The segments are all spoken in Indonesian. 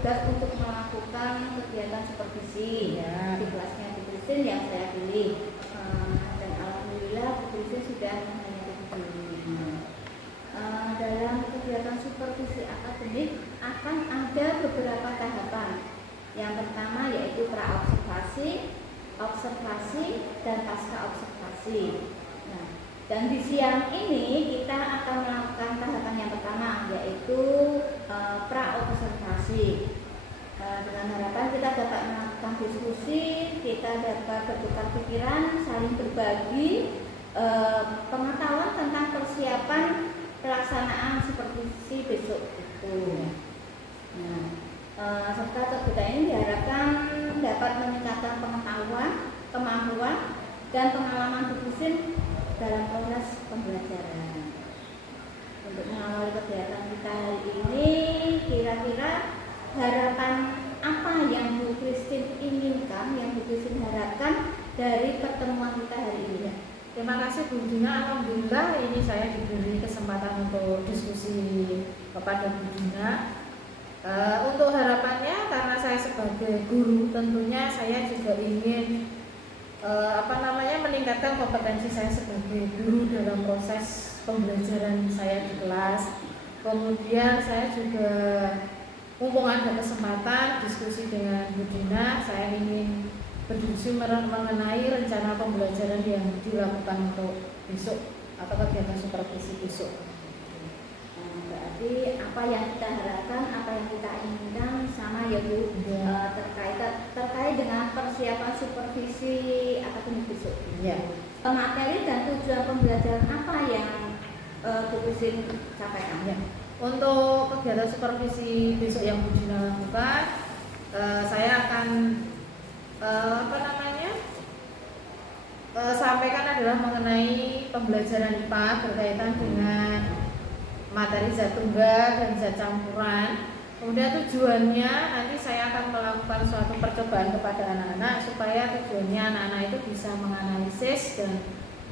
tugas untuk melakukan kegiatan supervisi di kelasnya Bu Christine yang saya pilih. Dan alhamdulillah Bu Christine sudah mengikuti. Dalam kegiatan supervisi akademik akan ada beberapa tahapan. Yang pertama yaitu pra-observasi, observasi, dan pasca observasi. Nah, dan di siang ini kita akan melakukan tahapan yang pertama yaitu pra-observasi. Dengan harapan kita dapat melakukan diskusi, kita dapat bertukar pikiran, saling berbagi pengetahuan tentang persiapan pelaksanaan supervisi besok itu. Nah, serta kegiatan ini diharapkan dapat meningkatkan pengetahuan, kemampuan, dan pengalaman dosen dalam proses pembelajaran. Untuk mengawali kegiatan kita hari ini, kira-kira harapan apa yang Bu Christine inginkan, yang Bu Christine harapkan dari pertemuan kita hari ini? Terima kasih Bu Dina, alhamdulillah ini saya diberi kesempatan untuk diskusi kepada Bu Dina. Untuk harapannya, karena saya sebagai guru tentunya saya juga ingin meningkatkan kompetensi saya sebagai guru dalam proses pembelajaran saya di kelas. Kemudian saya juga mumpung ada kesempatan diskusi dengan Bu Dina, saya ingin berdiskusi mengenai rencana pembelajaran yang dilakukan untuk besok atau kegiatan supervisi besok. Berarti apa yang kita harapkan, apa yang kita inginkan sama ya Bu, terkait dengan persiapan supervisi akademik besok. Materi dan tujuan pembelajaran apa yang Bu Christine sampaikan? Untuk kegiatan supervisi besok yang Bu Dina lakukan, saya akan sampaikan adalah mengenai pembelajaran IPA berkaitan dengan materi zat tunggal dan zat campuran. Kemudian tujuannya nanti saya akan melakukan suatu percobaan kepada anak-anak supaya tujuannya anak-anak itu bisa menganalisis dan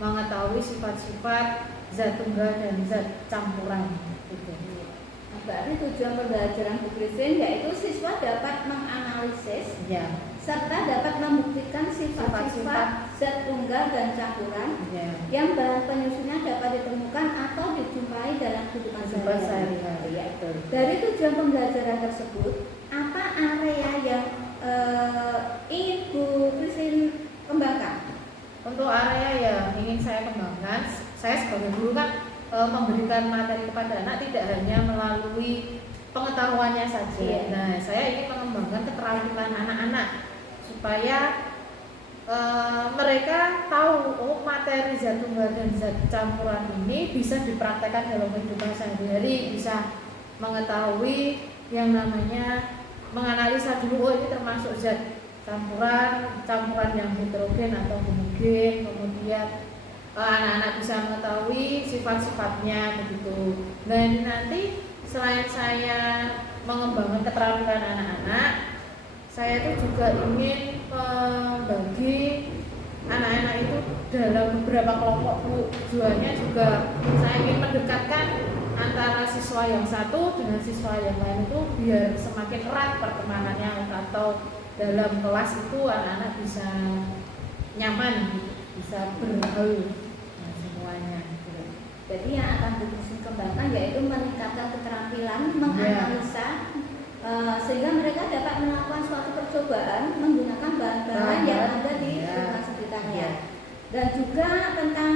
mengetahui sifat-sifat zat tunggal dan zat campuran. Berarti tujuan pembelajaran Bu Christine yaitu siswa dapat menganalisis serta dapat membuktikan sifat-sifat zat tunggal dan campuran yang bahan penyusunnya dapat ditemukan atau dijumpai dalam kehidupan sehari-hari. Dari tujuan pembelajaran tersebut, apa area yang ingin Bu Christine kembangkan? Untuk area yang ingin saya kembangkan, saya sebagai guru kan memberikan materi kepada anak tidak hanya melalui pengetahuannya saja. Nah, saya ingin mengembangkan keterampilan anak-anak supaya mereka tahu materi zat tunggal dan zat campuran ini bisa dipraktekkan dalam kehidupan sehari-hari, bisa mengetahui yang namanya menganalisa dulu ini termasuk zat campuran yang heterogen atau homogen, kemudian anak-anak bisa mengetahui sifat-sifatnya begitu. Dan nanti selain saya mengembangkan keterampilan anak-anak, saya itu juga ingin membagi anak-anak itu dalam beberapa kelompok. Tujuannya juga saya ingin mendekatkan antara siswa yang satu dengan siswa yang lain itu biar semakin erat pertemanannya, atau dalam kelas itu anak-anak bisa nyaman, bisa bergaul semuanya. Jadi yang akan Bu Christine kembangkan yaitu meningkatkan keterampilan menganalisa sehingga mereka dapat melakukan suatu percobaan menggunakan bahan-bahan yang ada di lingkungan sekitarnya. Dan juga tentang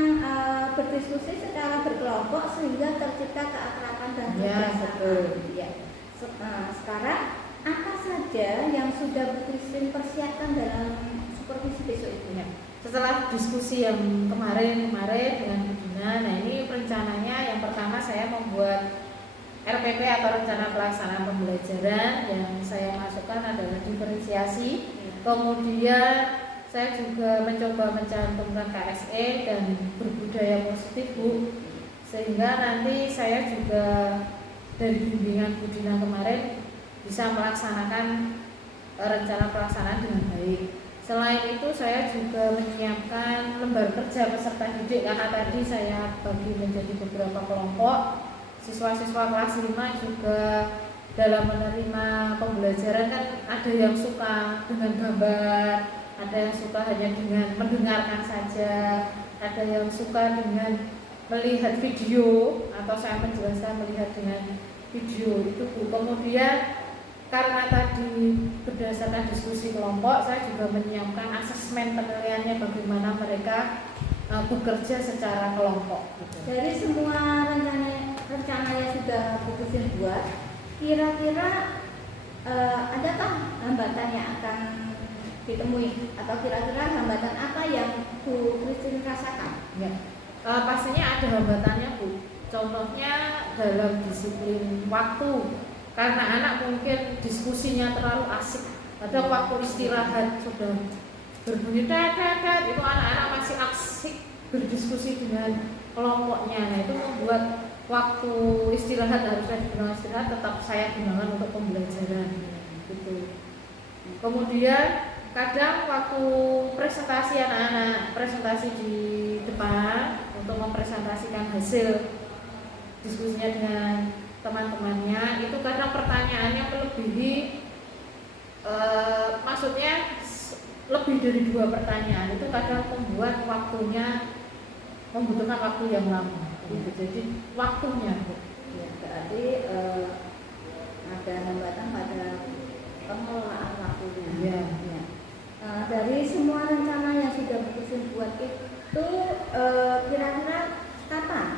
berdiskusi secara berkelompok sehingga tercipta keakraban dan kerjasama. Sekarang apa saja yang sudah Bu Christine persiapkan dalam supervisi besok itu? Setelah diskusi yang kemarin dengan Bu Dina, nah ini rencananya yang pertama saya membuat RPP atau rencana pelaksanaan pembelajaran. Yang saya masukkan adalah diferensiasi. Kemudian saya juga mencoba mencantumkan KSE dan berbudaya positif Bu, sehingga nanti saya juga dari bimbingan Bu Dina kemarin bisa melaksanakan rencana pelaksanaan dengan baik. Selain itu saya juga menyiapkan lembar kerja peserta didik, karena tadi saya bagi menjadi beberapa kelompok. Siswa-siswa kelas 5 juga dalam menerima pembelajaran kan ada yang suka dengan gambar, ada yang suka hanya dengan mendengarkan saja, ada yang suka dengan melihat video atau saya menjelaskan melihat dengan video itu Bu. Kemudian karena tadi berdasarkan diskusi kelompok, saya juga menyiapkan asesmen penilaiannya bagaimana mereka bekerja secara kelompok. Gitu. Dari semua rencana yang sudah Bu Christine buat, kira-kira adakah hambatan yang akan ditemui atau kira-kira hambatan apa yang Bu Christine rasakan? Ya. Pastinya ada hambatannya Bu. Contohnya dalam disiplin waktu. Karena anak mungkin diskusinya terlalu asik, ada waktu istirahat sudah berbunyi tet, itu anak-anak masih asik berdiskusi dengan kelompoknya. Nah itu membuat waktu istirahat harusnya digunakan istirahat tetap saya gunakan untuk pembelajaran gitu. Kemudian kadang waktu presentasi anak-anak presentasi di depan untuk mempresentasikan hasil diskusinya dengan teman-temannya, itu kadang pertanyaannya melebihi maksudnya lebih dari 2 pertanyaan, itu kadang membuat waktunya membutuhkan waktu yang lama. Jadi waktunya Ya, berarti ada hambatan pada pengelolaan waktunya. Ya. Ya. Dari semua rencana yang sudah Bu Christine buat itu kira-kira kapan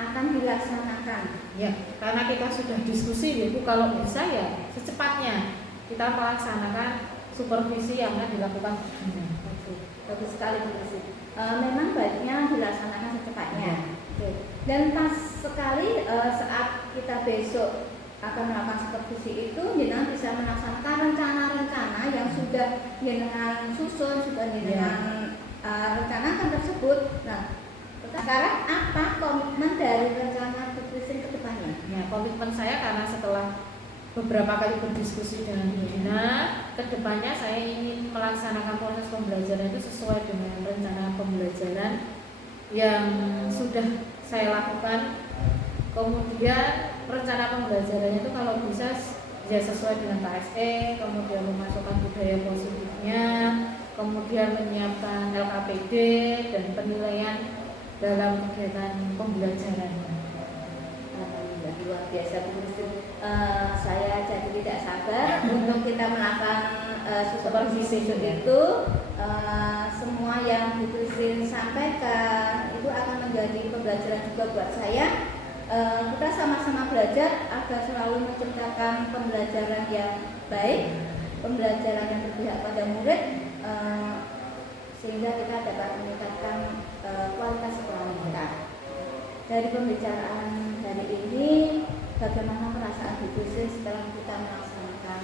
akan dilaksanakan? Ya, karena kita sudah diskusi ya Bu, kalau bisa ya secepatnya kita melaksanakan supervisi yang akan dilakukan. Bagus sekali Bu Christine. Memang baiknya dilaksanakan secepatnya. Dan pas sekali saat kita besok akan melakukan supervisi itu, jenengan bisa melaksanakan rencana-rencana yang sudah jenengan susun, sudah jenengan rencanakan tersebut. Nah, sekarang apa komitmen dari rencana Bu Christine ke depannya? Ya, komitmen saya karena setelah beberapa kali berdiskusi dengan Bu Dina, kedepannya saya ingin melaksanakan proses pembelajaran itu sesuai dengan rencana pembelajaran yang sudah saya lakukan. Kemudian rencana pembelajarannya itu kalau bisa ya sesuai dengan KSE, kemudian memasukkan budaya positifnya, kemudian menyiapkan LKPD dan penilaian dalam kegiatan pembelajaran. Alhamdulillah, luar biasa Bu Christine. Saya jadi tidak sabar untuk kita melakukan supervisi itu. Semua yang Bu Christine sampaikan itu akan menjadi pembelajaran juga buat saya. Kita sama-sama belajar agar selalu menciptakan pembelajaran yang baik, pembelajaran yang berpihak pada murid, sehingga kita dapat meningkatkan kualitas sekolah kita. Dari pembicaraan hari ini, bagaimana perasaan Bu Christine setelah kita melaksanakan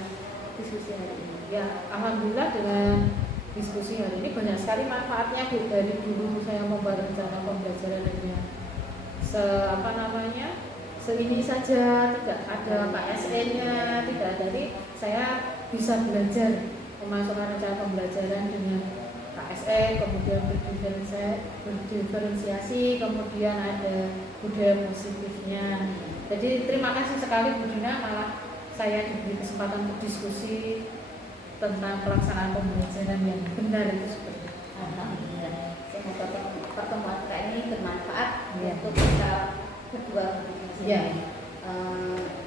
diskusi hari ini? Ya, alhamdulillah dengan diskusi hari ini banyak sekali manfaatnya Bu. Dari dulu saya membuat rencana pembelajaran dengan seini saja, tidak ada KSE-nya, tidak ada. Jadi saya bisa belajar memasukkan rencana pembelajaran dengan KSE, kemudian berdiferensiasi, kemudian ada budaya positifnya. Jadi terima kasih sekali Bu Dina, malah saya diberi kesempatan untuk diskusi tentang pelaksanaan pembelajaran yang benar itu seperti itu. Alhamdulillah. Semoga pertemuan kita ini bermanfaat untuk kita berdua. Ya.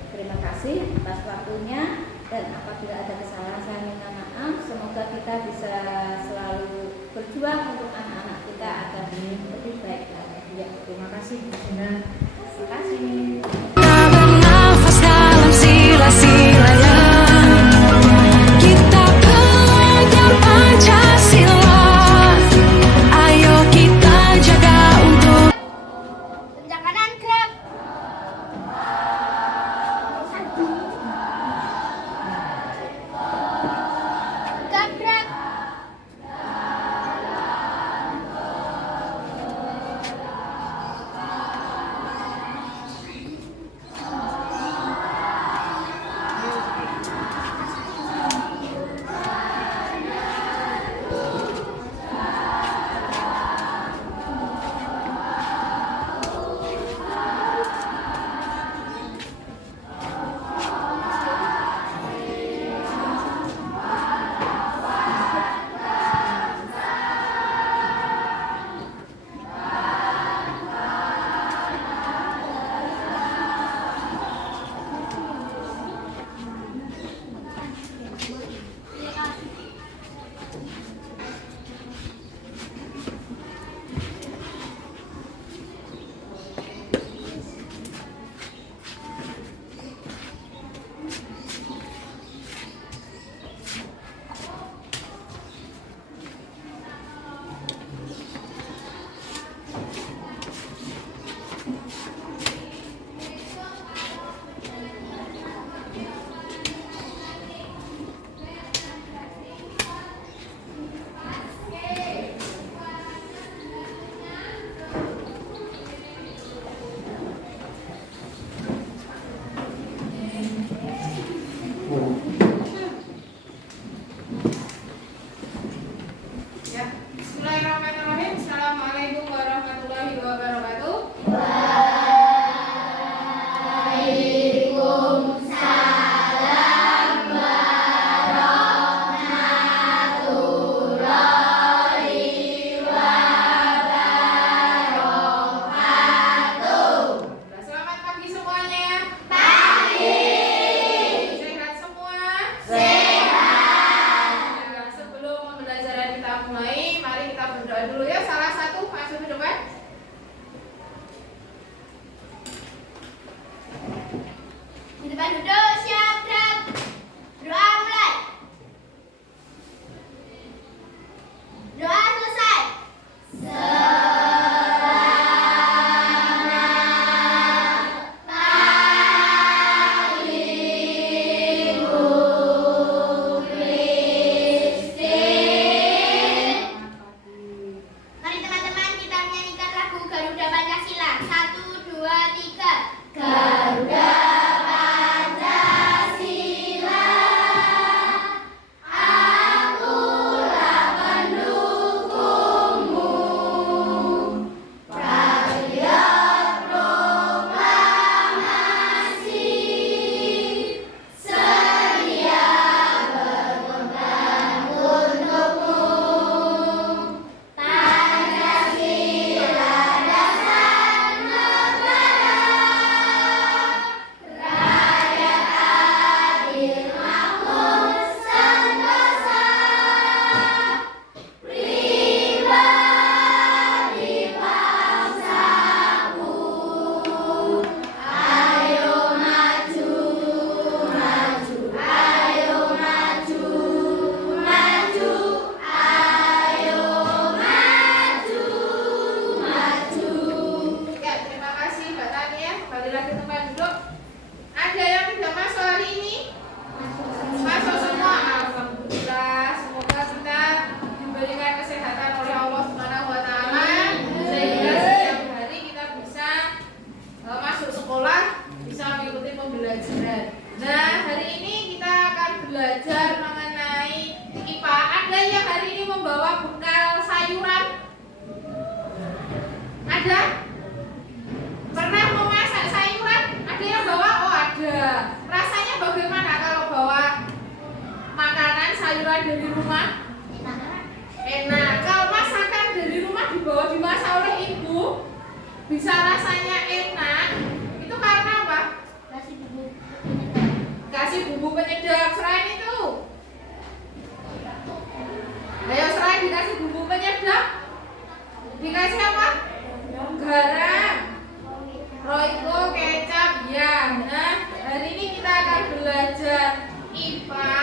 Terima kasih atas waktunya, dan apabila ada kesalahan saya minta maaf. Semoga kita bisa selalu berjuang untuk anak-anak kita agar lebih baik lagi. Ya, terima kasih Bu Dina. Terima kasih. Bernafas dalam sila-silanya, kita pelajar Pancasila. Ayo kita jaga untuk Tendangan gerak. Gerak. Ya, Bismillahirrahmanirrahim. Assalamualaikum warahmatullahi wabarakatuh. Selamat pagi semuanya. Pagi. Sehat semua? Sehat. Nah, sebelum pembelajaran kita mulai, mari kita berdoa dulu ya. Salah satu masuk ke depan. Di depan duduk, siap, gerak. Doa mulai. Doa selesai. Mari teman-teman kita menyanyikan lagu Garuda Pancasila. 1, 2, 3. Garuda Pancasila, akulah pendukungmu. Patriot proklamasi, sedia berkorban untukmu. Pancasila dasar negara, rakyat adil makmur sentosa, pribadi bangsaku. Ayo maju, maju, ayo maju, maju, ayo maju, maju. Ya, terima kasih Mbak Tania. Kembali lagi tempat duduk. Ada yang tidak masuk hari ini? Masuk semua. Alhamdulillah. Semoga kita diberikan kesehatan oleh Allah Subhanahu wa taala sehingga setiap hari kita bisa masuk sekolah, bisa mengikuti pembelajaran. Nah, hari ini kita akan belajar mengenai IPA. Ada yang hari ini membawa bekal sayuran? Ada? Pernah memasak sayuran? Ada yang bawa? Oh ada. Rasanya bagaimana kalau bawa makanan sayuran dari rumah? Enak. Kalau masakan dari rumah dimasak oleh ibu, bisa rasanya enak. Itu karena apa? Kasih bumbu. Kasih bumbu penyedap. Selain itu, ayo selain dikasih bumbu penyedap, dikasih apa? Garam, roiko, kecap, ya. Nah, hari ini kita akan belajar IPA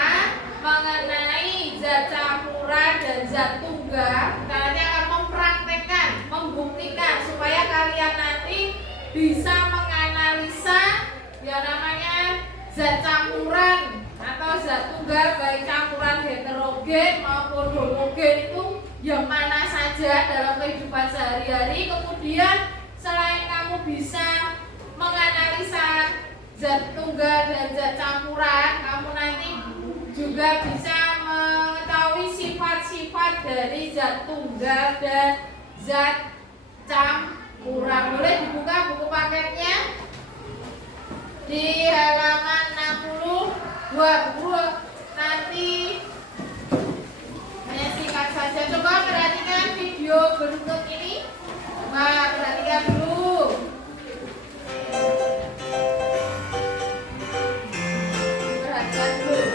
mengenai zat campuran dan zat tunggal. Kita nanti akan mempraktekkan, membuktikan supaya kalian nanti bisa menganalisa yang namanya zat campuran atau zat tunggal, baik campuran heterogen maupun homogen itu yang mana saja dalam kehidupan sehari-hari. Kemudian selain kamu bisa menganalisa zat tunggal dan zat campuran, kamu nanti juga bisa mengetahui sifat-sifat dari zat tunggal dan zat campuran. Boleh dibuka buku paketnya di halaman 62. Buku nanti hanya singkat saja. Coba perhatikan video berikut ini. Nah, perhatikan dulu. Perhatikan dulu.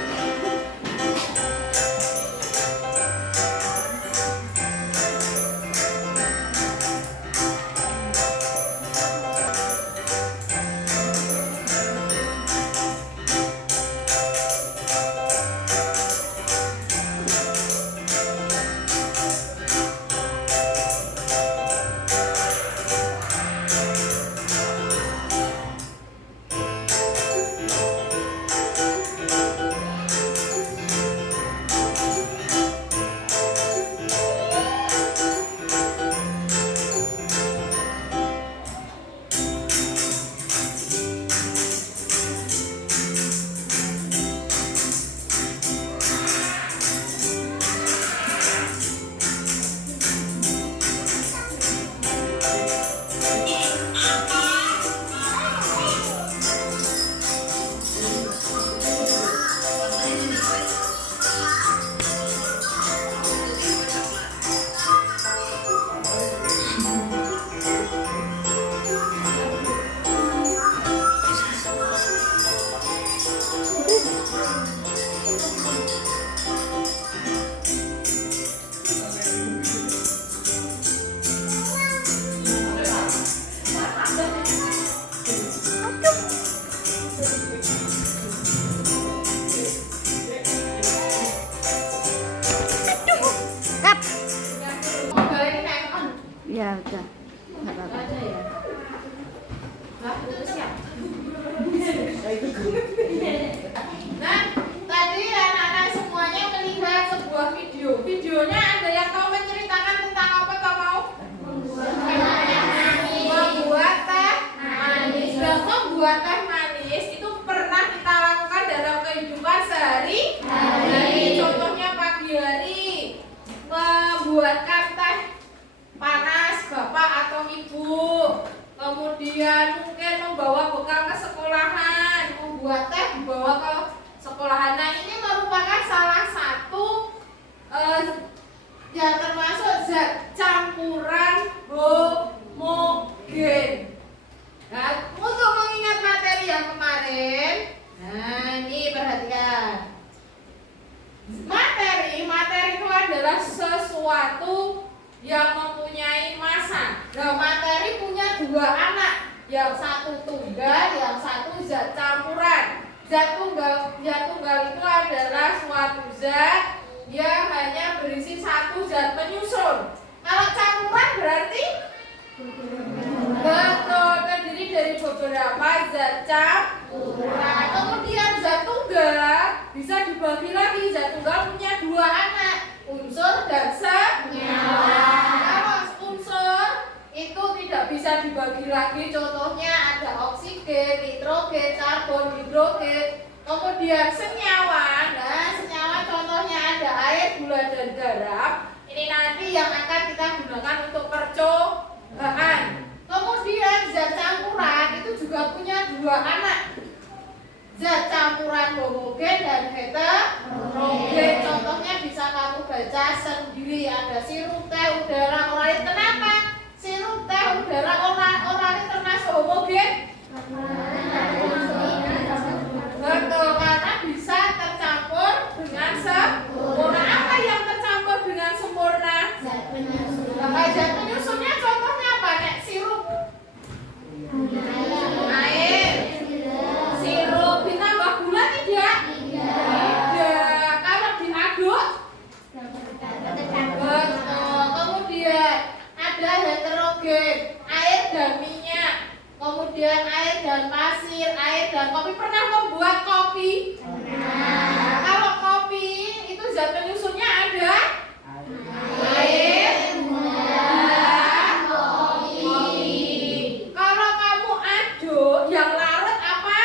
membuat teh manis itu pernah kita lakukan dalam kehidupan sehari-hari. Contohnya pagi hari membuatkan teh panas bapak atau ibu, kemudian mungkin membawa bekal ke sekolahan, membuat teh dibawa ke sekolahan. Nah, ini merupakan salah satu yang termasuk zat campuran homogen. Nah, untuk mengingat materi yang kemarin, nah ini perhatikan. Materi itu adalah sesuatu yang mempunyai massa. Nah, materi punya dua anak, yang satu tunggal, yang satu zat campuran. Zat tunggal itu adalah suatu zat yang hanya berisi satu zat penyusun. Kalau campuran berarti betul, terdiri dari beberapa zat campuran. Kemudian zat tunggal bisa dibagi lagi. Zat tunggal punya dua anak, unsur dan senyawa. Kalau unsur itu tidak bisa dibagi lagi. Contohnya ada oksigen, nitrogen, karbon, hidrogen. Kemudian senyawa. Nah, senyawa contohnya ada air, gula, dan garam. Ini nanti yang akan kita gunakan untuk percobaan. Kemudian zat campuran itu juga punya dua anak, zat campuran homogen dan heterogen. Contohnya bisa kamu baca sendiri, ada sirup teh, udara, oralit. Kenapa sirup teh, udara, oralit termasuk homogen? Betul, karena bisa tercampur dengan sempurna. Apa yang tercampur dengan sempurna? Zat penyusunnya contohnya apa? Nek sirup air, sirup ditambah gula tidak? Tidak. Kalau diaduk? Betul. Kemudian ada heterogen, air dan minyak. Kemudian air dan pasir, air dan kopi. Pernah membuat kopi? Nah, kalau kopi itu zat penyusunnya ada air, gula, kopi. Kalau kamu aduk yang larut apa?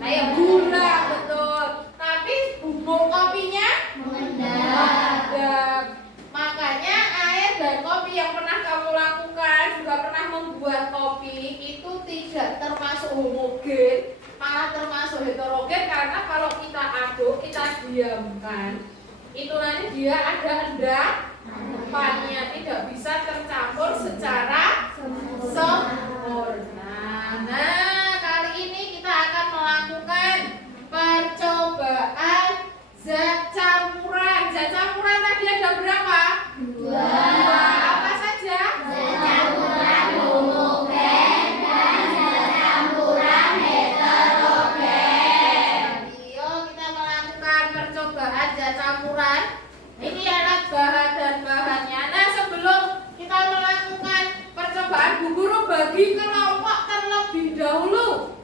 Ayo, gula, betul. Tapi bubuk kopinya mengendap. Makanya air dan kopi yang pernah kamu lakukan, juga pernah membuat kopi, itu tidak termasuk homogen, malah termasuk heterogen. Karena kalau kita aduk, kita diamkan, itu nanti dia ada endapannya, tidak bisa tercampur secara sempurna. Nah, kali ini kita akan melakukan percobaan zat campuran. Zat campuran tadi ada berapa? Dua. Apa saja? Zat campuran homogen dan zat campuran heterogen. Yuk kita melakukan percobaan zat campuran. Ini alat bahan dan bahannya. Nah, sebelum kita melakukan percobaan, Bu Guru bagi kelompok terlebih dahulu.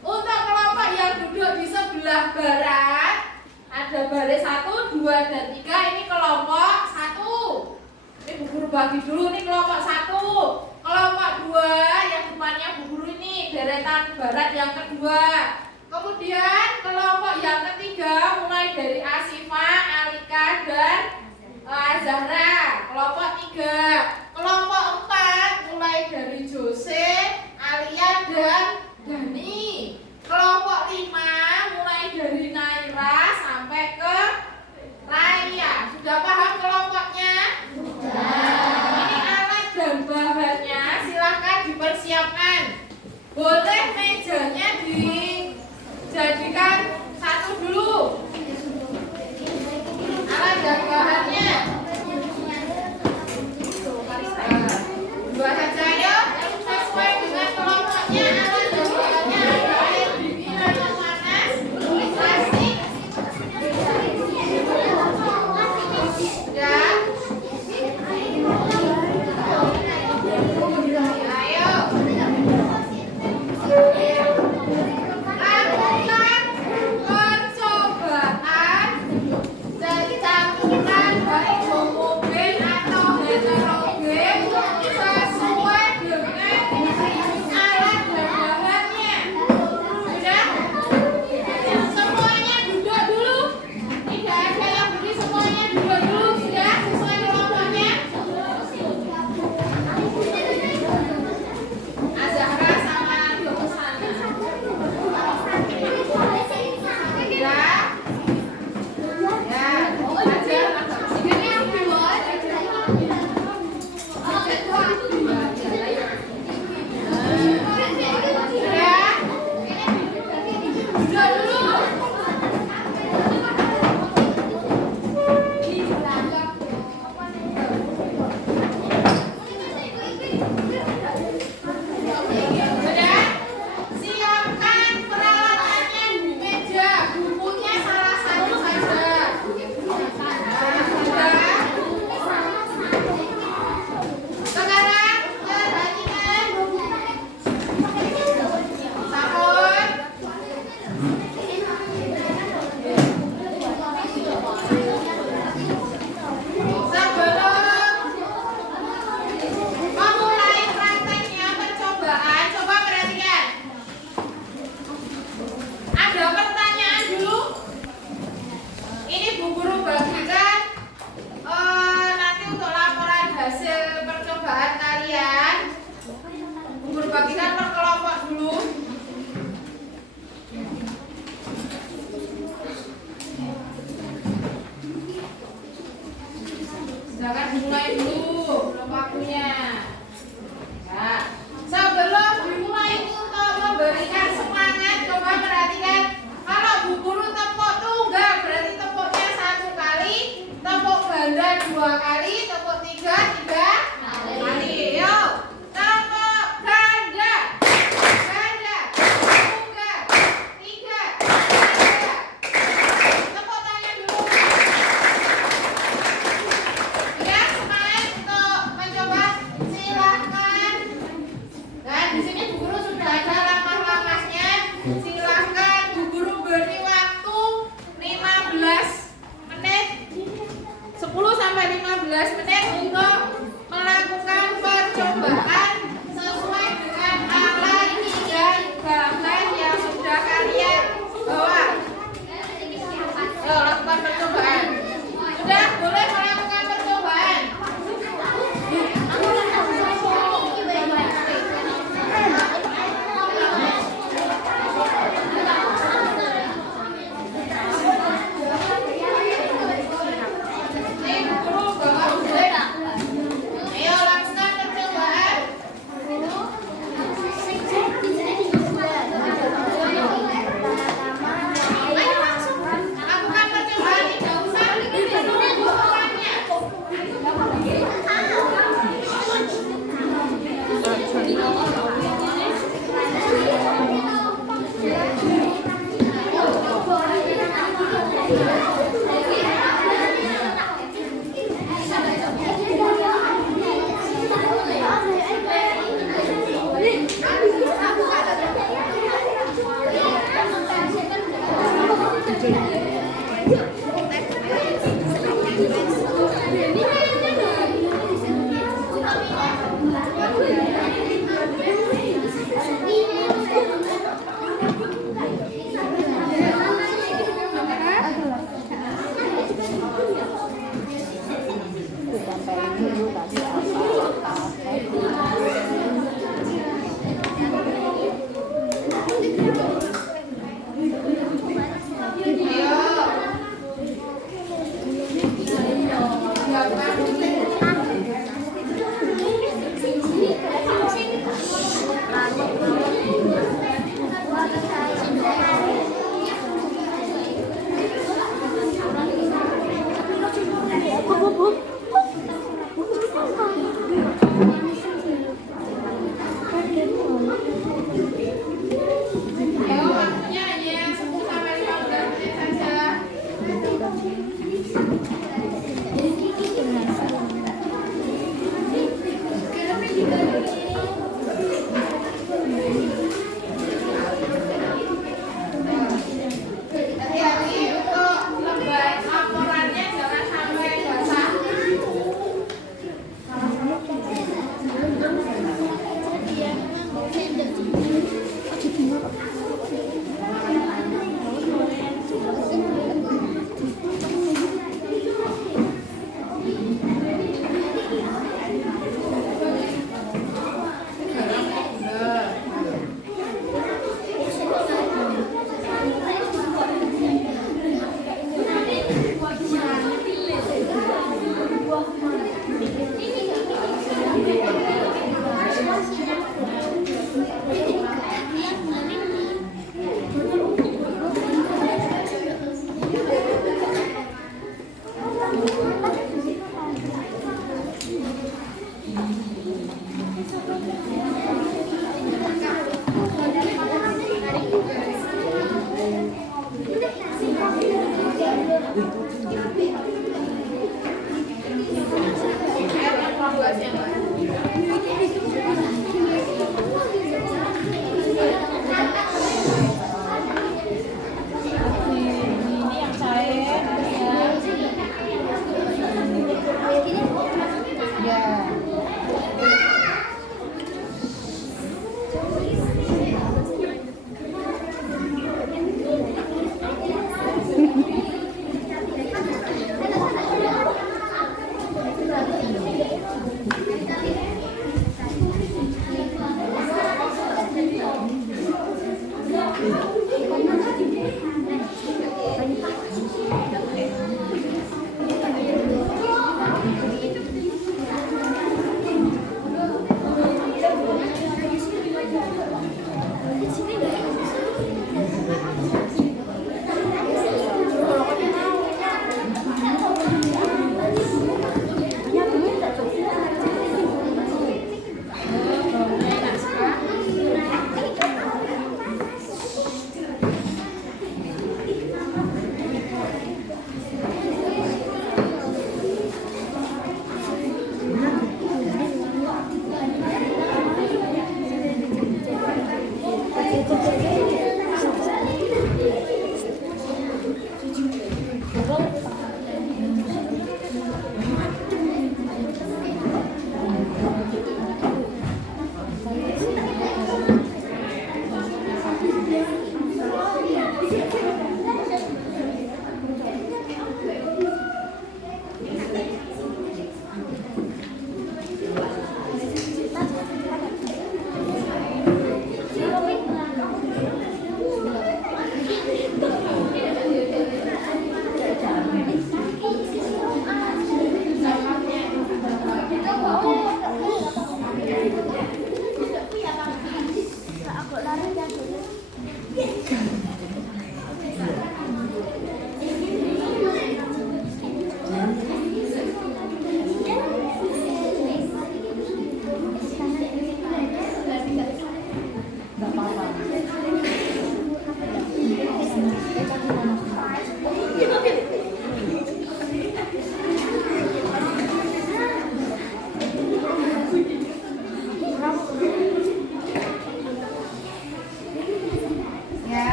Untuk kelompok yang duduk di sebelah barat, ada baris 1, 2, dan 3. Ini kelompok 1. Ini Bu Guru bagi dulu, ini kelompok 1. Kelompok 2 yang depannya Bu Guru ini deretan barat yang kedua. Kemudian kelompok yang ketiga mulai dari Asifa, Alika, dan Zahra. Kelompok 3. Kelompok 4 mulai dari Jose, Alia, dan Dani. Kelompok 5 mulai dari Naira sampai ke Raya. Sudah paham kelompoknya? Sudah. Ini alat dan bahannya silahkan dipersiapkan. Boleh mejanya dijadikan satu dulu. Alat dan bahannya dua saja ya, sesuai dengan kelompoknya. Alat dan bahannya ada air dingin, air panas, plastik. Sudah. Ayo. Lakukan dimulai dulu, belum waktunya. Ya. Sebelum dimulai untuk memberikan semangat, coba perhatikan. Kalau Bu Guru tepuk tunggal berarti tepuknya 1 kali, tepuk ganda 2 kali, tepuk 3 kali. Yuk, tepuk ganda, tunggal, 3, ganda. Tepuk tangan dulu. Ya, semangat untuk mencoba. Silahkan. Dan di sini Bu Guru sudah ada langkah-langkahnya. Silahkan Bu Guru beri waktu 15 menit, 10 sampai 15 menit untuk melakukan percobaan sesuai dengan alat dan bahan yang sudah kalian bawa. Ayo lakukan percobaan. Sudah boleh melakukan percobaan. Ayo lakukan percobaan. Lakukan percobaan, tidak usah ditunggu hasilnya. Ayo waktunya hanya 10 sampai 15 menit saja. Hati-hati untuk lembar laporannya jangan sampai basah.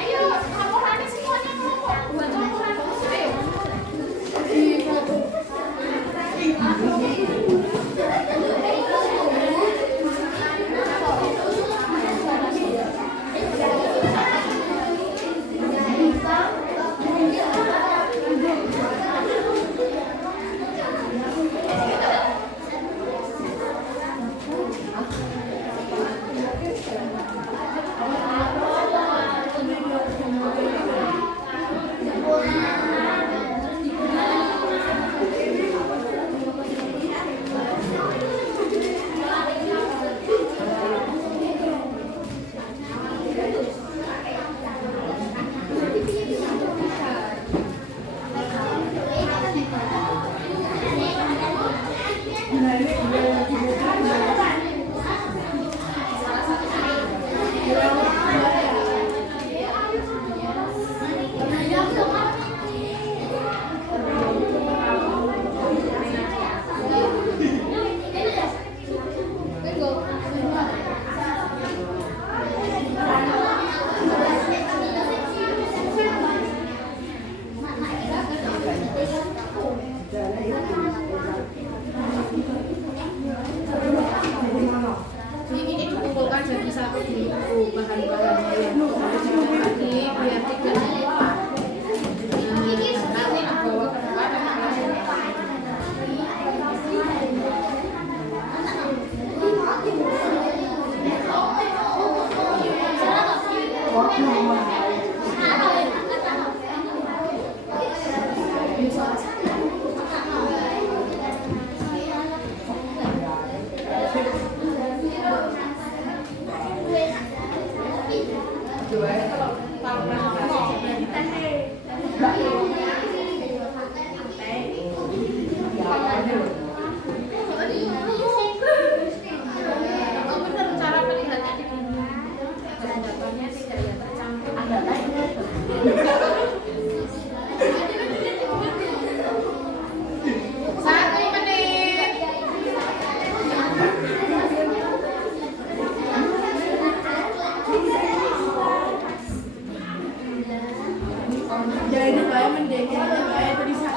Ayo, campurannya semuanya kelompok. Buat campuran. Ayo. Ini dikumpulkan jadi satu buku bahan-bahannya yang tadi biar tidak lupa. Nanti dibawa ke depan dan benar cara melihatnya di sini. Gambarnya tidak ya tercampur. Satu menit. Jadi kayak mendekatnya kayak tulisan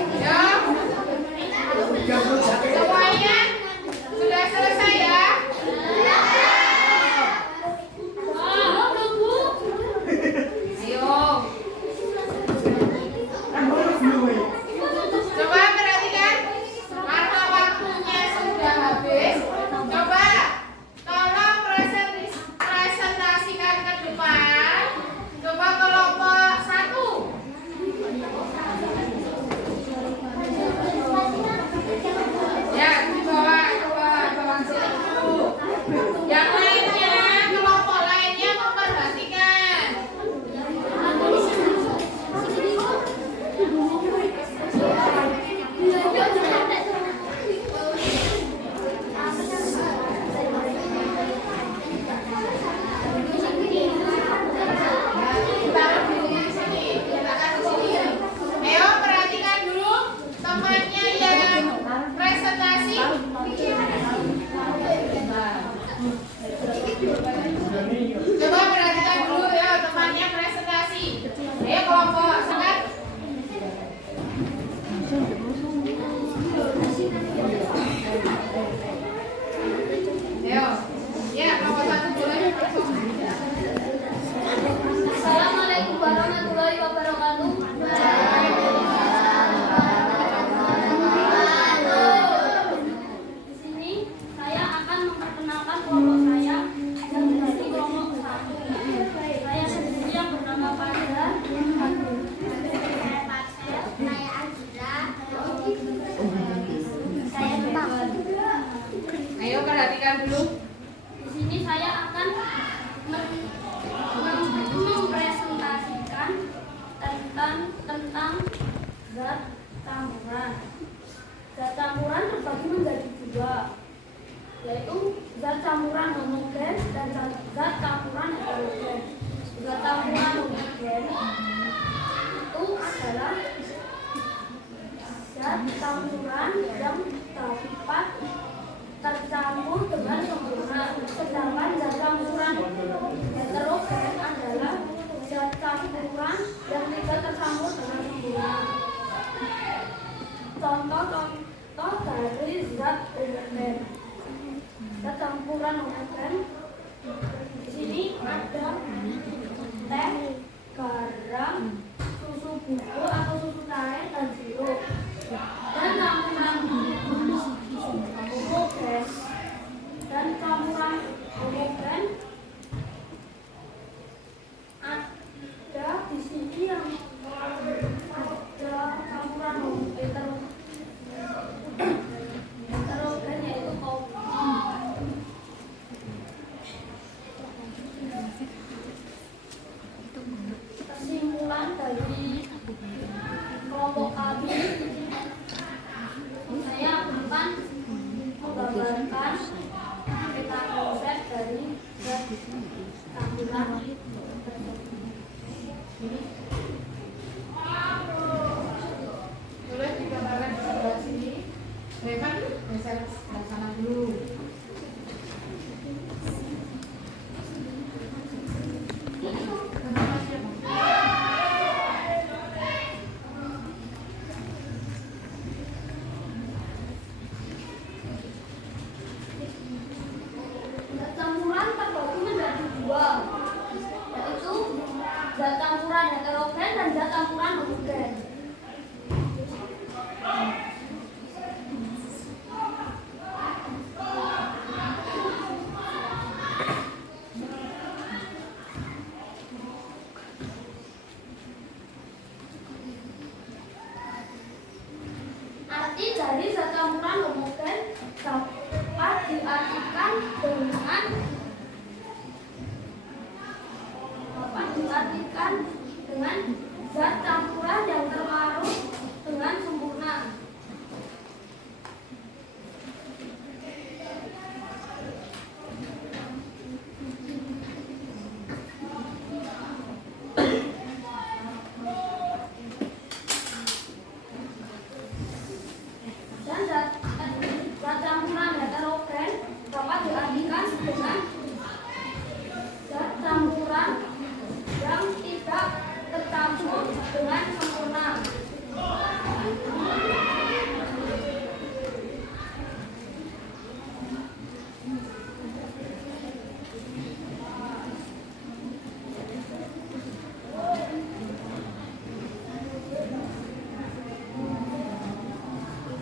Nanti zat campuran. Zat campuran terbagi menjadi dua, yaitu zat campuran homogen dan zat campuran heterogen. Zat campuran homogen itu adalah zat campuran yang dapat tercampur dengan sempurna, sedangkan zat campuran heterogen adalah zat campuran yang tidak tercampur dengan sempurna. Contoh dari zat homogen. Zat campuran homogen di sini ada teh, garam, susu bubuk atau susu cair dan sirup. Dan campuran homogen ada di sini yang ada campuran heterogen yaitu kopi. Kesimpulan dari kelompok kami, saya akan menggambarkan peta konsep dari zat campuran. Boleh digambarkan di sebelah sini. Rekan, geser sebelah sana dulu. Zat campuran terbagi menjadi dua, yaitu zat campuran heterogen dan zat campuran homogen. Arti dari zat campuran homogen dapat diartikan dengan zat campuran yang terlarut dengan sempurna. Dan zat campuran heterogen dapat diartikan dengan zat campuran yang tidak tercampur dengan sempurna.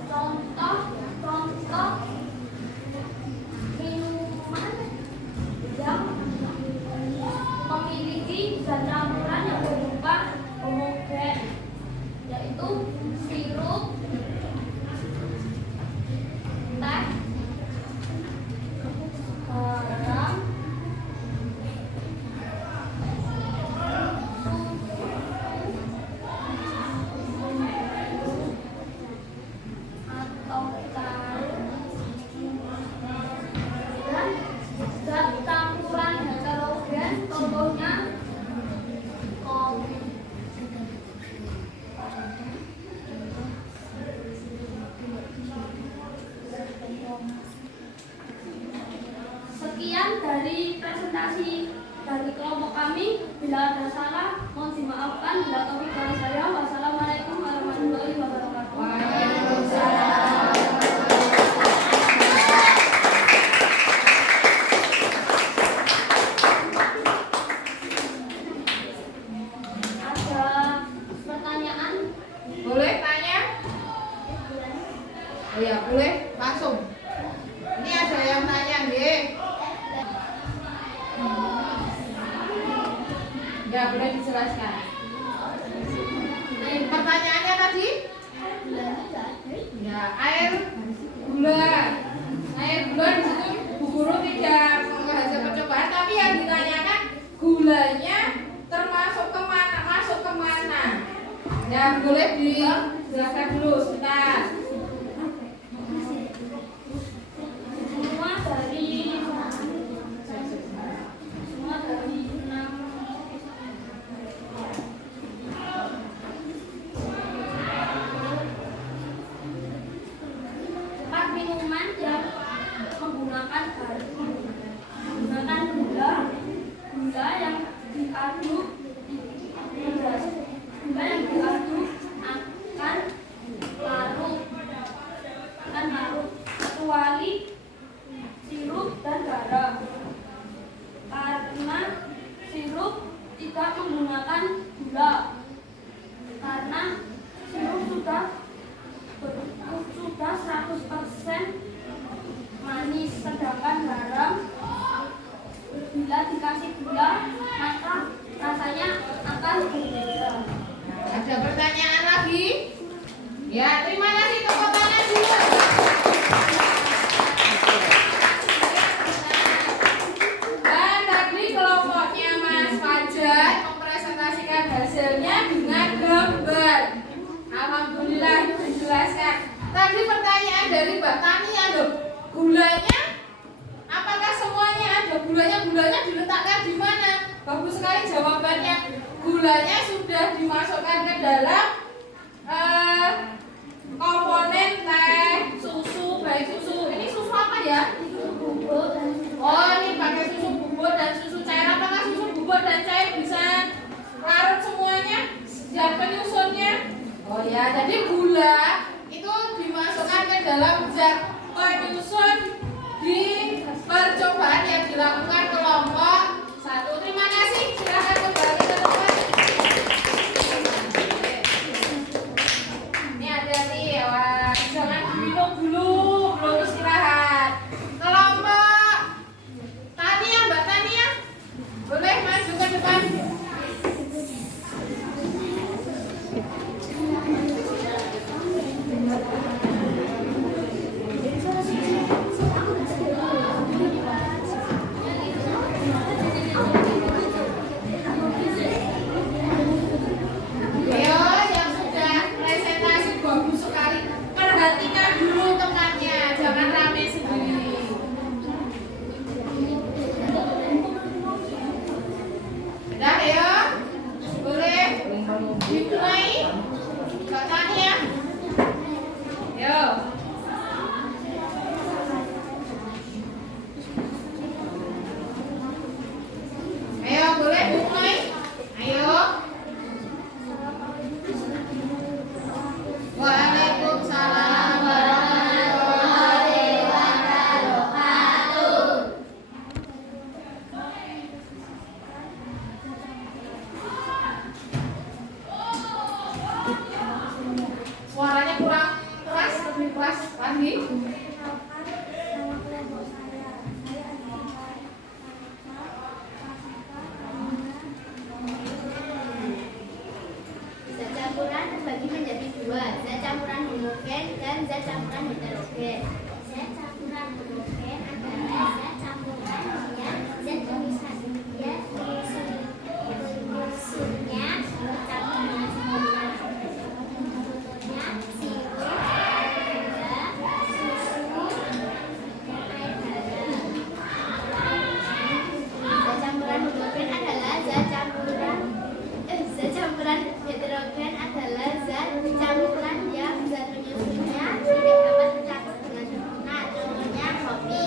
Contoh minuman yang memiliki zat campuran yang berupa homogen, yaitu sirup, teh, garam, atau cair, dan zat campuran heterogen contohnya kopi. Sekian dari presentasi dari kelompok kami. Bila ada salah, mohon dimaafkan. Bila taufiq dari saya, wassalamualaikum warahmatullahi wabarakatuh. Ada pertanyaan? Boleh tanya? Oh ya, boleh langsung. Ini ada yang tanya, nggih. Ya, boleh dijelaskan. Pertanyaannya tadi? Ya, air gula. Air gula di situ Bu Guru tidak hasil percobaan, tapi yang ditanyakan gulanya termasuk kemana, masuk kemana? Ya, Ya, boleh dijelaskan dulu sebentar. Semua dari 6 empat minuman yang menggunakan gula yang diaduk akan larut kecuali sirup dan garam, karena sirup tidak menggunakan gula karena sirup sudah 100% manis, sedangkan garam bila dikasih gula maka rasanya akan berbeda. Ada pertanyaan lagi? Ya, terima kasih, tepuk tangan dulu. Dan tadi kelompoknya Mas Fajar mempresentasikan hasilnya dengan gambar. Alhamdulillah dijelaskan. Tadi pertanyaan dari Mbak Tania loh, gulanya apakah semuanya ada gulanya? Gulanya diletakkan di mana? Bagus sekali jawabannya. Gulanya sudah dimasukkan ke dalam komponen teh, susu, baik susu. Ini susu apa ya? Oh, ini pakai susu bubuk dan susu cair. Apakah susu bubuk dan cair bisa larut semuanya? Dan penyusunnya? Oh ya, jadi gula itu dimasukkan ke dalam zat penyusun di percobaan yang dilakukan kelompok 1. Terima kasih. Silakan kembali ke tempat. Ini hati-hati ya, Wak. Jangan diminum dulu, belum istirahat. Kelompok Tania, Mbak Tania, boleh maju ke depan. Perhatikan dulu temannya, jangan rame sendiri. Udah ya? Boleh dimulai? Mbak Tania. Yo. Ayo, boleh dimulai? Ayo. Waalaikumsalam warahmatullahi wabarakatuh. Suaranya kurang keras, lebih keras lagi. Zat campuran terbagi menjadi 2, zat campuran homogen dan zat campuran heterogen. Zat campuran homogen adalah zat campuran yang zat pemisahnya penyusunnya campuran contohnya sirup, gula, susu, air garam. Zat campuran homogen adalah zat campuran heterogen adalah zat campuran yang zat penyusunnya tidak dapat tercampur dengan sempurna. Contohnya kopi.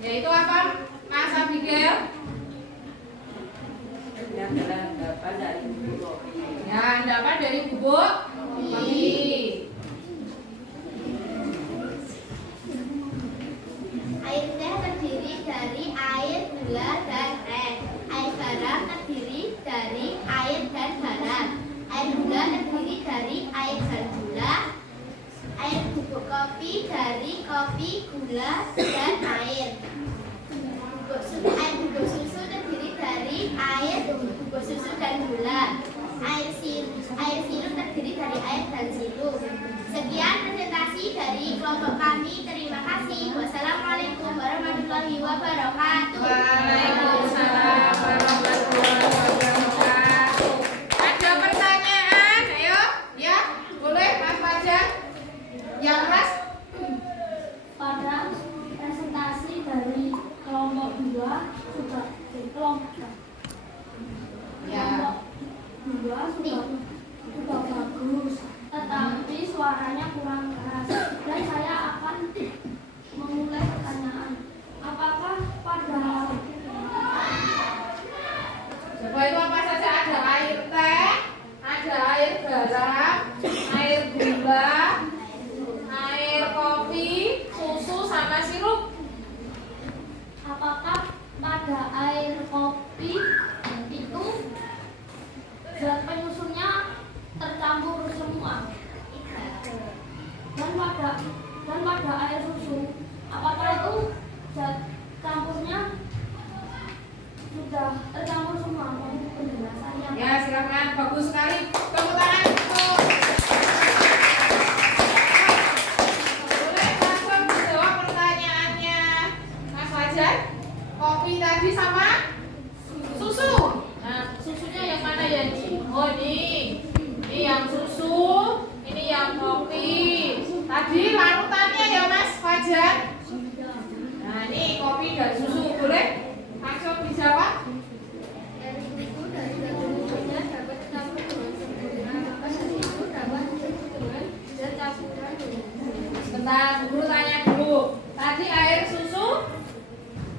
Yaitu apa, Mas Abigail? Yang adalah endapan dari bubuk kopi. Ya, endapan dari bubuk kopi. Air teh terdiri dari air, gula, dan es. Air garam terdiri dari air dan garam. Air gula terdiri dari air dan gula. Air bubuk kopi dari kopi, gula, dan air. Air bubuk susu terdiri dari air, bubuk susu, dan gula. Air sirup Air sirup terdiri dari air dan sirup. Sekian presentasi dari kelompok kami. Terima kasih. Wassalamualaikum warahmatullahi wabarakatuh. Waalaikumsalam warahmatullahi wabarakatuh. Ada pertanyaan? Ayo, ya, boleh Mas Fajar. Yang Mas? Pada presentasi dari kelompok 2 sudah kelompok Ya. sudah bagus, tetapi suaranya kurang keras. Dan saya akan memulai pertanyaan. Apakah pada Coba itu apa saja? Ada air teh, ada air garam, air gula, air kopi, susu sama sirup. apakah pada air kopi itu zat penyusunnya tercampur semua? Dan pada air susu, apakah itu zat campurnya sudah tercampur semua? Mohon penjelasannya. Ya, silakan. Bagus sekali. Tepuk tangan untuk. Boleh langsung dijawab pertanyaannya Mas Fajar. Kopi tadi sama susu. Nah, susunya yang mana ya, Ci? Oh, ini. Ini yang susu, ini yang kopi. Tadi larutannya ya Mas Fajar. Nah, ini kopi dan susu. Boleh langsung dijawab. Dari susu dari zat-zatnya dapat tercampur dengan sempurna, maka dari itu dapat disebut dengan zat campuran. Sebentar, guru tanya dulu. Tadi air susu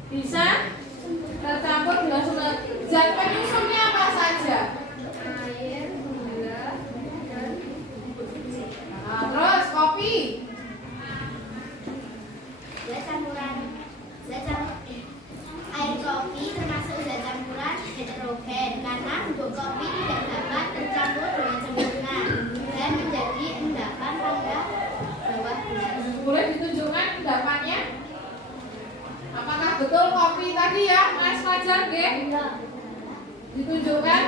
bisa tercampur dengan susu. Zat penyusunnya apa saja? Air, gula, dan Nah, terus kopi. zat campuran. Air kopi termasuk zat campuran heterogen karena bubuk kopi tidak dapat tercampur dengan sempurna dan menjadi endapan pada bawah gelas. Boleh ditunjukkan endapannya? Apakah betul kopi tadi ya, Mas Fajar, nggih? Ditunjukkan?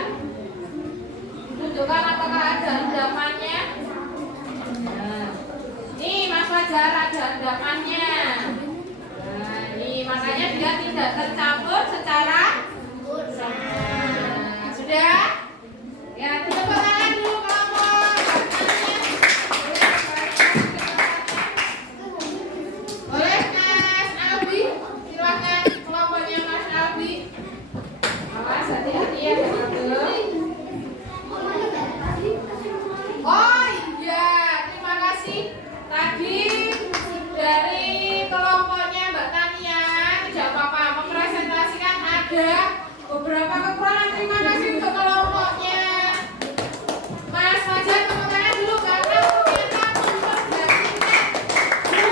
Ditunjukkan apakah ada endapannya? Nah, nih Mas Fajar ada endapannya. Nah, ini makanya dia tidak tercampur secara nah, sudah? Ya, tepuk tangan dulu kelompok. Boleh Mas Albi? Silakan kelompoknya Mas Albi. Awas hati-hati ya, Mas. Oh iya, terima kasih. Tadi dari kelompoknya Mbak Tania, tidak apa-apa, mempresentasikan ada beberapa kekurangan. Terima kasih untuk kelompoknya. Mas Fajar, tepuk tangan dulu karena ternyata memperhatikan. Bu,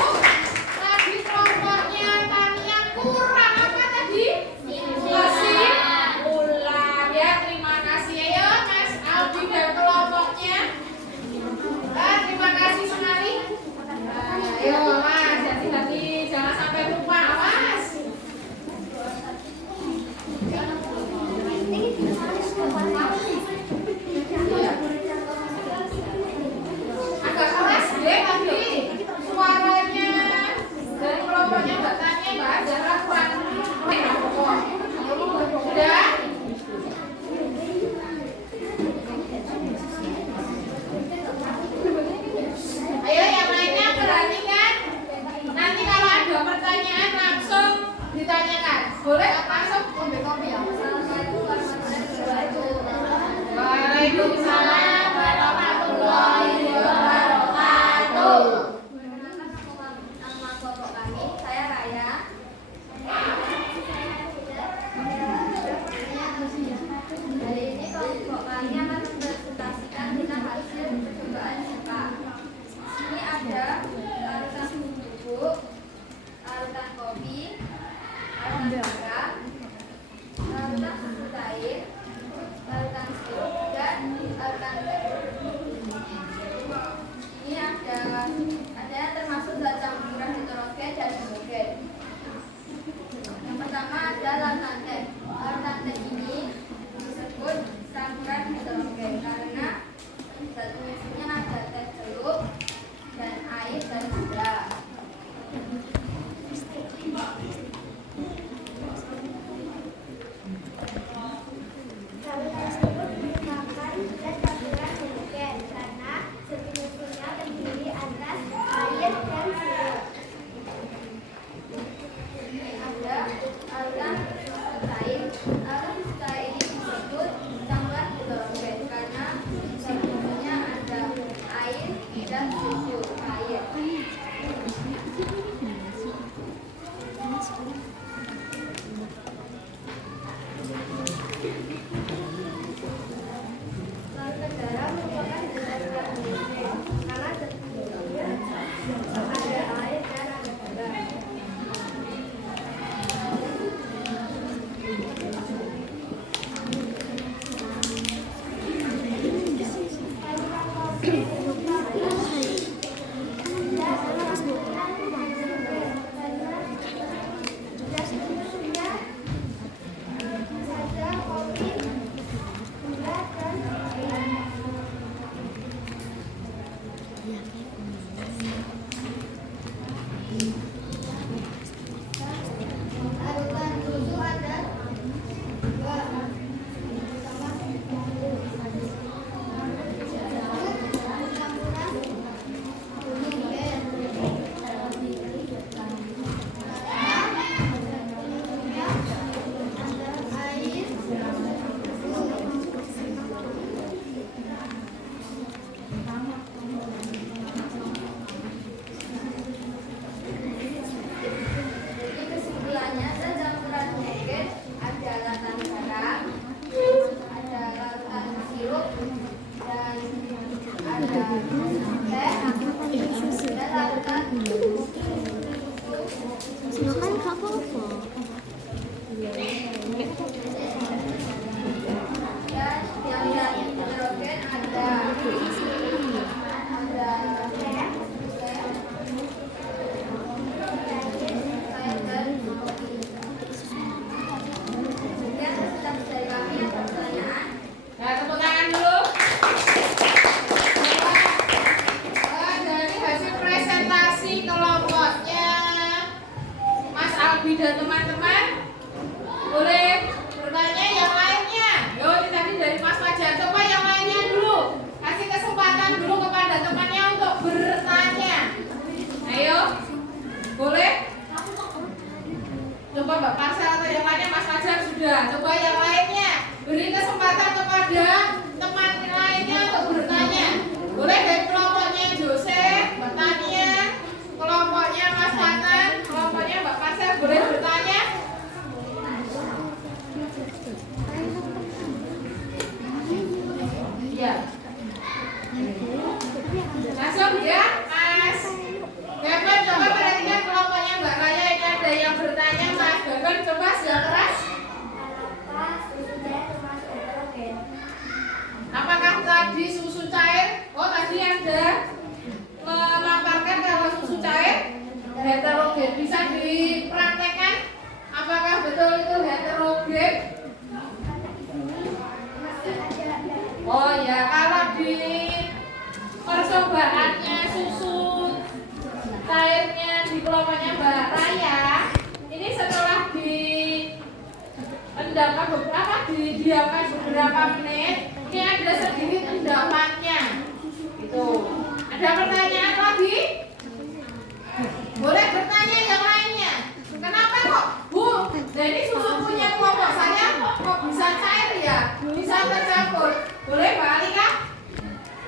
tadi kelompoknya Tania kurang apa tadi? Kesimpulan ya, terima kasih ya Mas Aldi dan kelompoknya. Terima kasih sekali. Ayo Mas, hati-hati, jangan sampai lupa, awas. Silakan Kak Popo. Nah, tepuk tangan dulu. Dari hasil presentasi kelompoknya Mas Albi dan teman-teman, boleh bertanya yang lainnya. Yo, ini tadi dari Mas Fajar. Coba yang lainnya dulu. Kasih kesempatan dulu kepada temannya untuk bertanya. Ayo, boleh? Coba Mbak Parsel atau yang lainnya, Mas Fajar sudah. Coba yang lainnya, beri kesempatan kepada teman lainnya untuk bertanya. Boleh dari kelompoknya Jose, Mbak Tania, kelompoknya Mas Fatan, kelompoknya Mbak Parsel, boleh bertanya? Iya. Langsung ya, Mas Beben, coba perhatikan kelompoknya Mbak Raya. Ini ada yang bertanya, Mas Beben, coba sudah keras. Apakah tadi susu cair? Oh, tadi ada memaparkan kalau susu cair heterogen. Bisa dipraktekkan? Apakah betul itu heterogen? Oh ya, kalau di percobaannya susu cairnya di kelompoknya Mbak Raya, ini setelah diendapkan didiamkan beberapa menit, ini ada sedikit endapannya. Gitu. Ada pertanyaan lagi? Boleh bertanya yang lainnya. Kenapa kok, Bu? Jadi susu punya kelompok saya kok bisa cair ya? Bisa tercampur. Boleh Mbak Alika?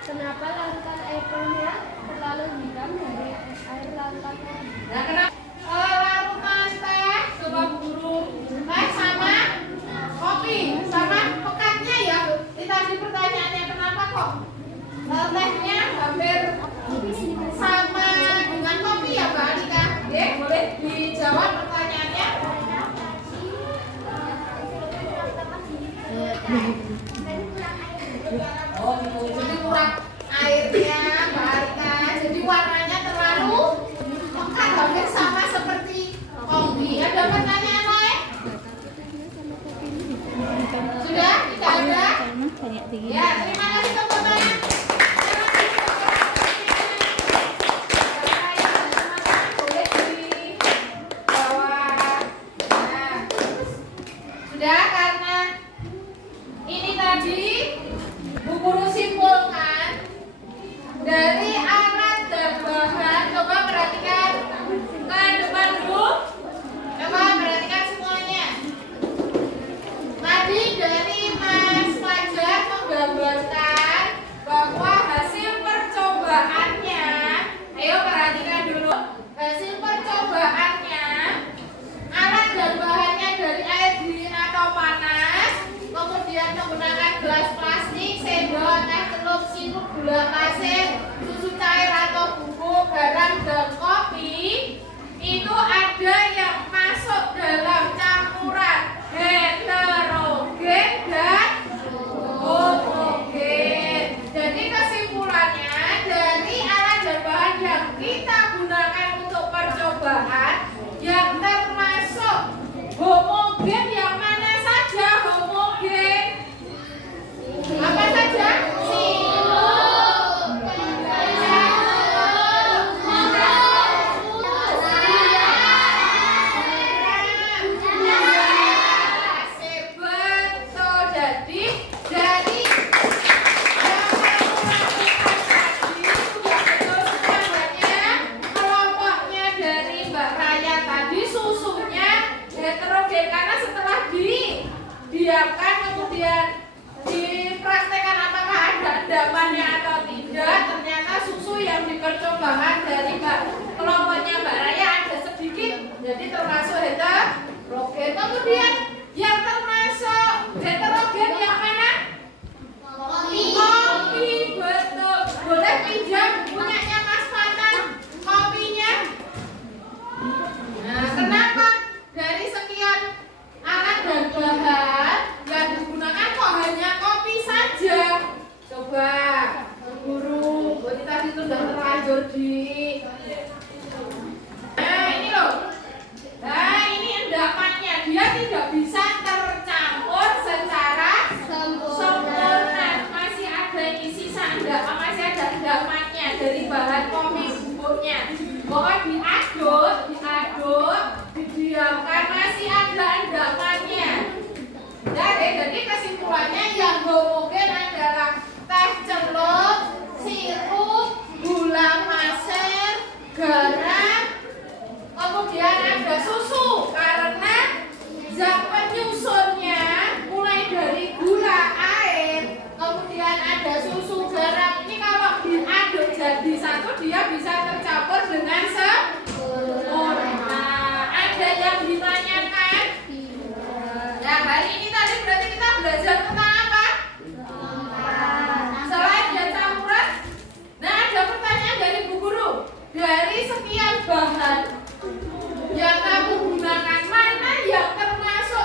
Kenapa larutan air permia terlalu hitam dari air larutan teh? Nah, kenapa larutan teh, coba Bu Guru, teh sama kopi sama pekatnya ya? Ini tadi pertanyaannya kenapa kok tehnya hampir sama dengan kopi ya Mbak Alika? Oke, boleh dijawab pertanyaannya? Oh gitu, jadi kurang airnya Mbak Alika, jadi warnanya terlalu pekat, hampir sama seperti kopi. Ada pertanyaan lain? Sudah? Tidak ada? Ya, terima kasih tepuk tangan. Boleh di bawah. Nah, sudah, karena ini tadi Bu Guru simpulkan dari alat dan bahan. Coba perhatikan ke depan dulu. Coba perhatikan semuanya. Tadi dari Mas Fajar menggambarkan bahwa hasil percobaannya, ayo perhatikan dulu, hasil percobaannya alat dan bahannya dari air dingin atau panas, kemudian menggunakan gelas plastik, sendok, teh celup, sirup, gula pasir, susu cair atau bubuk, garam dan kopi. Itu ada yang masuk dalam campuran heterogen dan homogen. Jadi kesimpulannya, dari alat dan bahan yang kita gunakan untuk percobaan, yang termasuk homogen, yang mana saja homogen? Apa saja? Didiamkan, kemudian dipraktekkan apakah ada endapannya atau tidak. Ternyata susu yang dipercobaan dari kelompoknya Mbak Raya ada sedikit, jadi termasuk heterogen. Kemudian yang termasuk heterogen yang mana? Kopi, betul. Boleh pinjam itu udah terlanjur di. Nah ini loh. Nah ini endapannya, dia tidak bisa tercampur secara sempurna. Masih ada ini sisa endapan, masih ada endapannya dari bahan komik bubuknya. Pokoknya diaduk, didiamkan, masih ada endapannya. Jadi kesimpulannya yang homogen adalah teh celup, sirup, gula pasir, garam, kemudian ada susu karena zat penyusunnya mulai dari gula, air, kemudian ada susu, garam. Ini kalau diaduk jadi satu dia bisa tercampur dengan sempurna. Ada yang ditanyakan? Nah hari ini tadi berarti kita belajar tentang apa? Selain dan campuran. Nah ada pertanyaan dari Bu Guru. Dari sekian bahan yang kamu gunakan, mana yang termasuk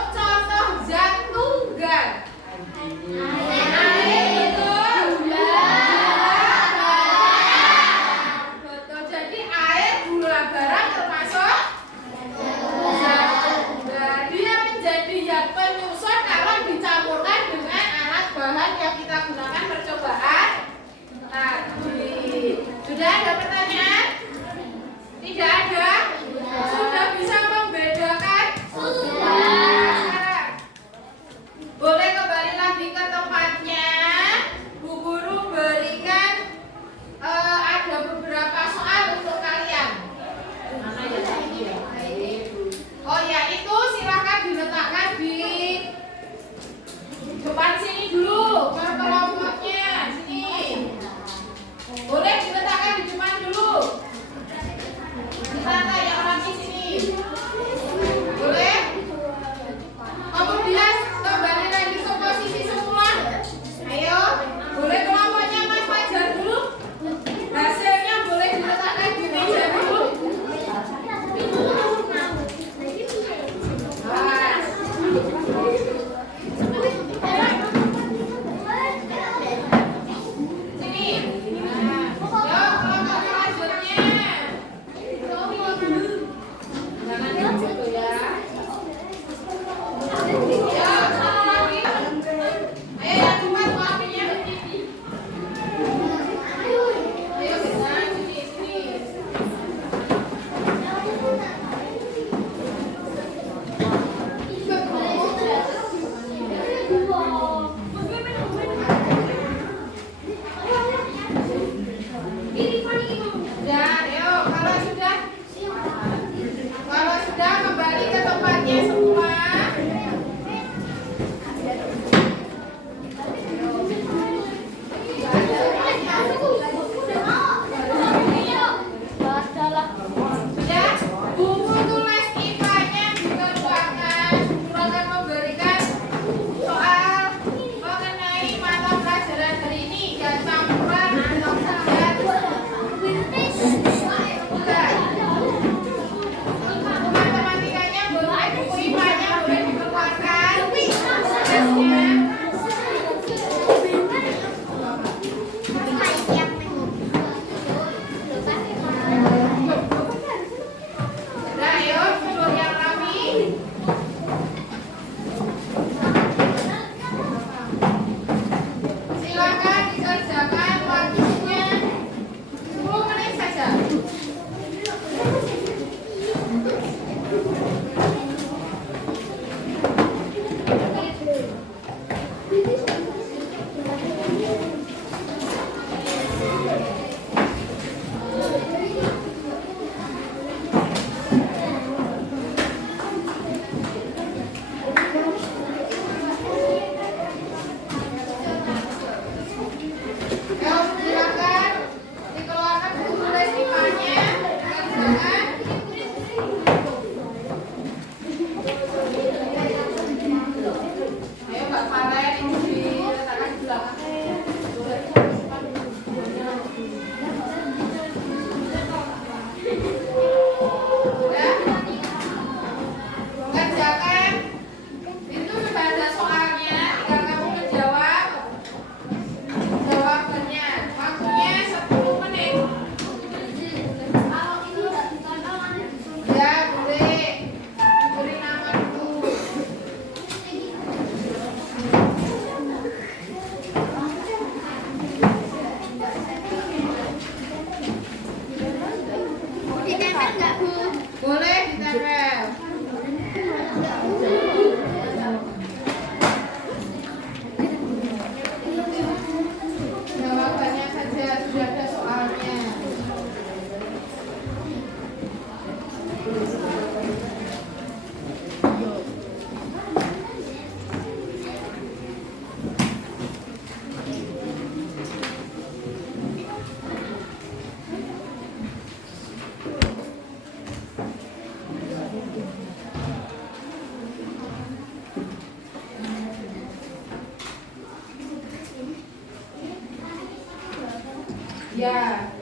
Ya.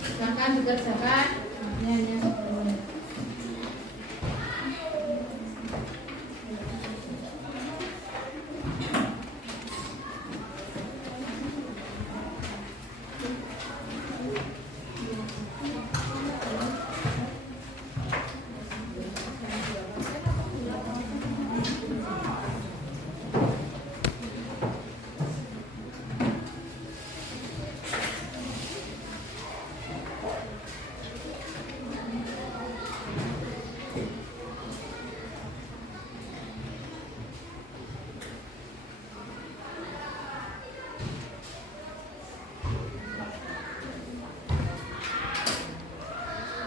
Silakan dikerjakan. Ini hanya 10 menit.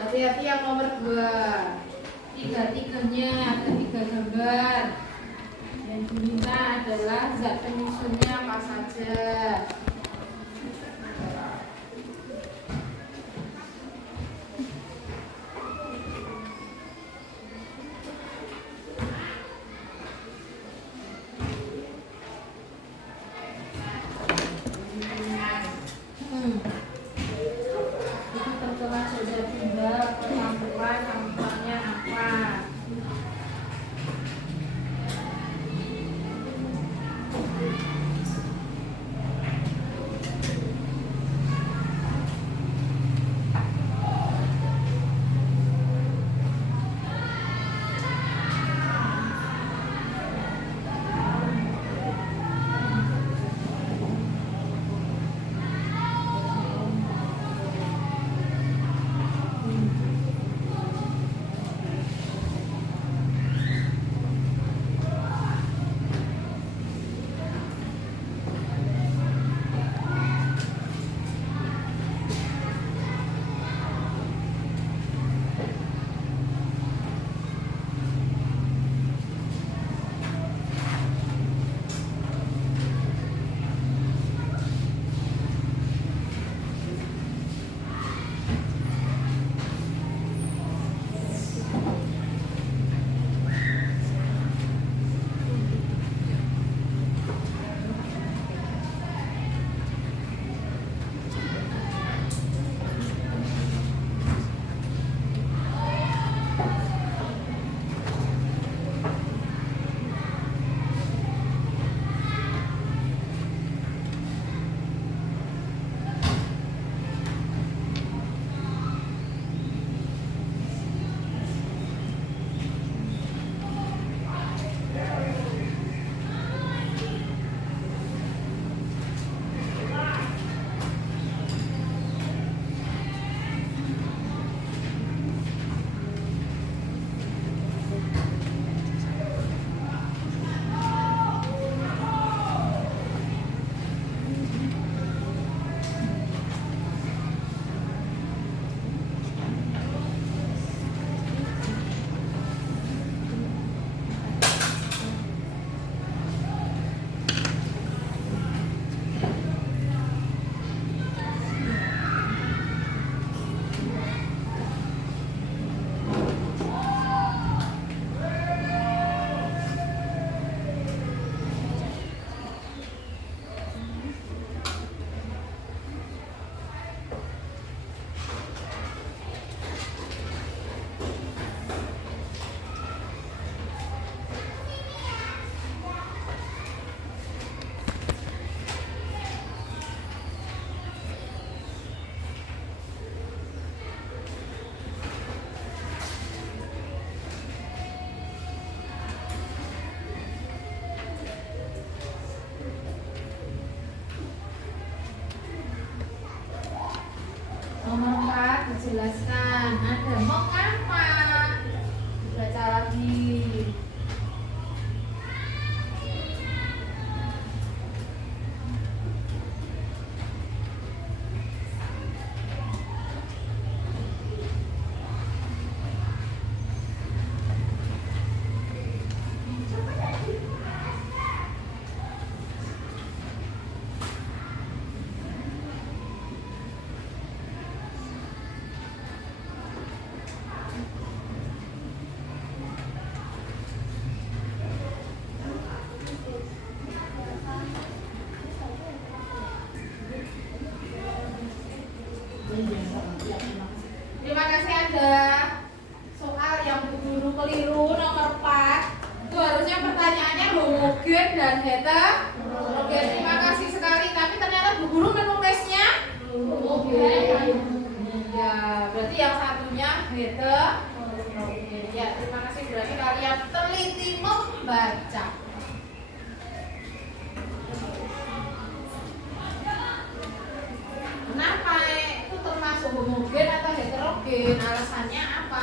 Hati-hati yang nomor 2. Tiga-tiganya ada 3 gambar. Yang diminta adalah zat penyusunnya apa saja. Itu tertera sudah tinggal campuran campurannya apa. Nomor 4 dijelaskan ada mengapa. Baca lagi. Terima kasih. Ada soal yang Bu Guru keliru nomor 4. Itu harusnya pertanyaannya homogen dan heterogen. Terima kasih sekali. Tapi ternyata Bu Guru menulisnya homogen. Ya, berarti yang satunya heterogen. Ya, terima kasih. Berarti kalian teliti membaca. Kenapa itu termasuk homogen atau heterogen? Alasannya apa?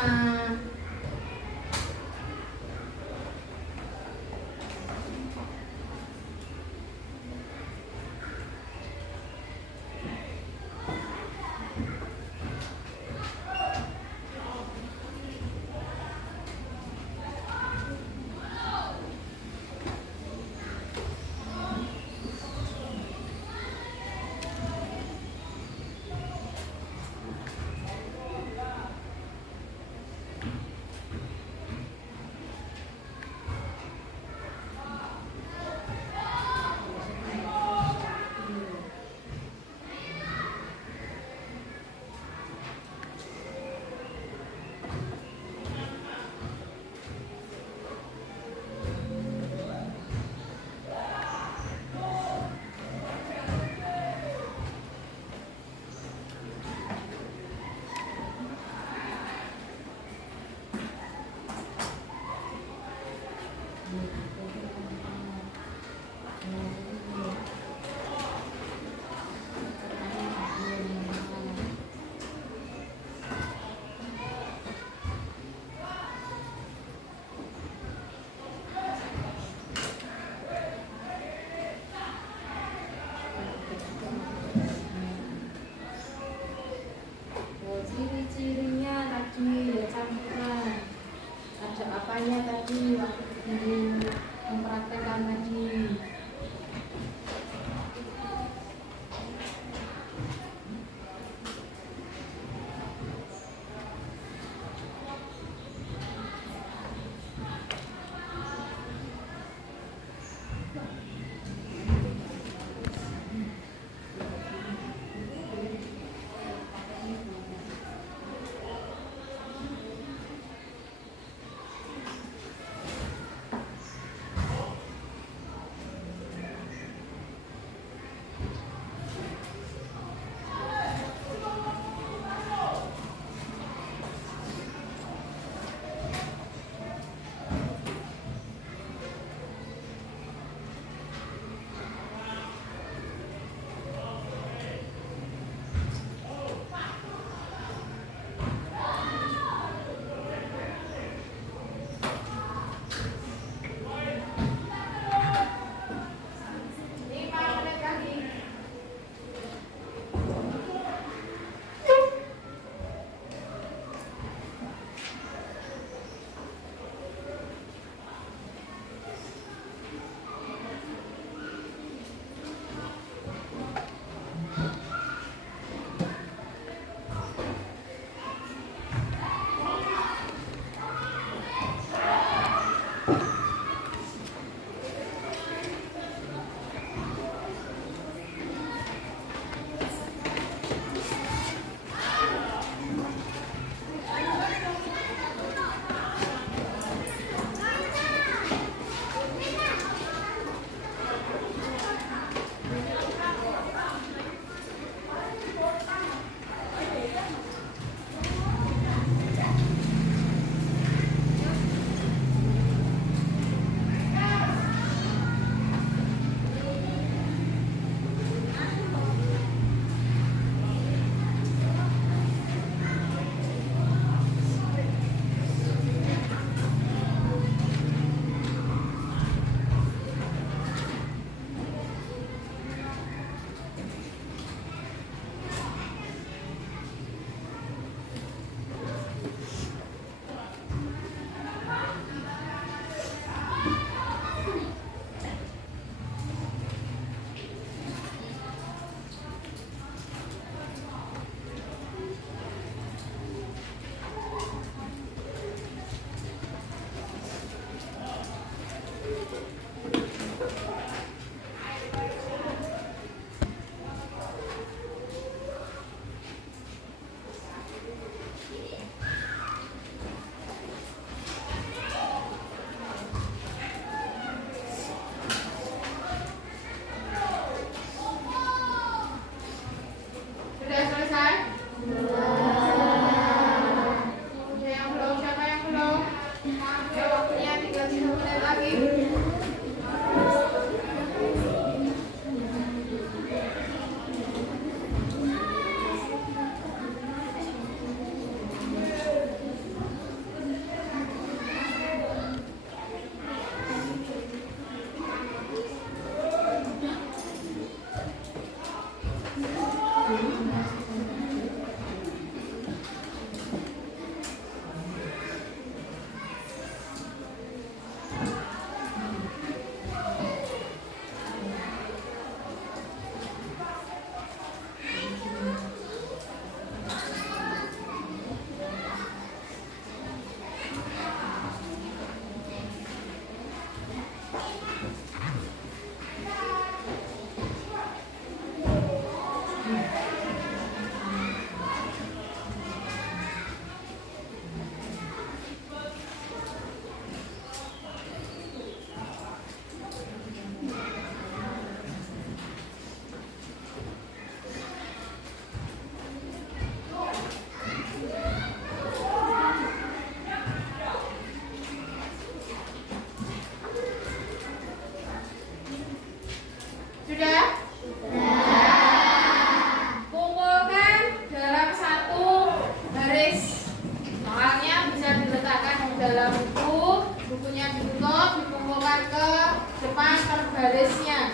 barisnya.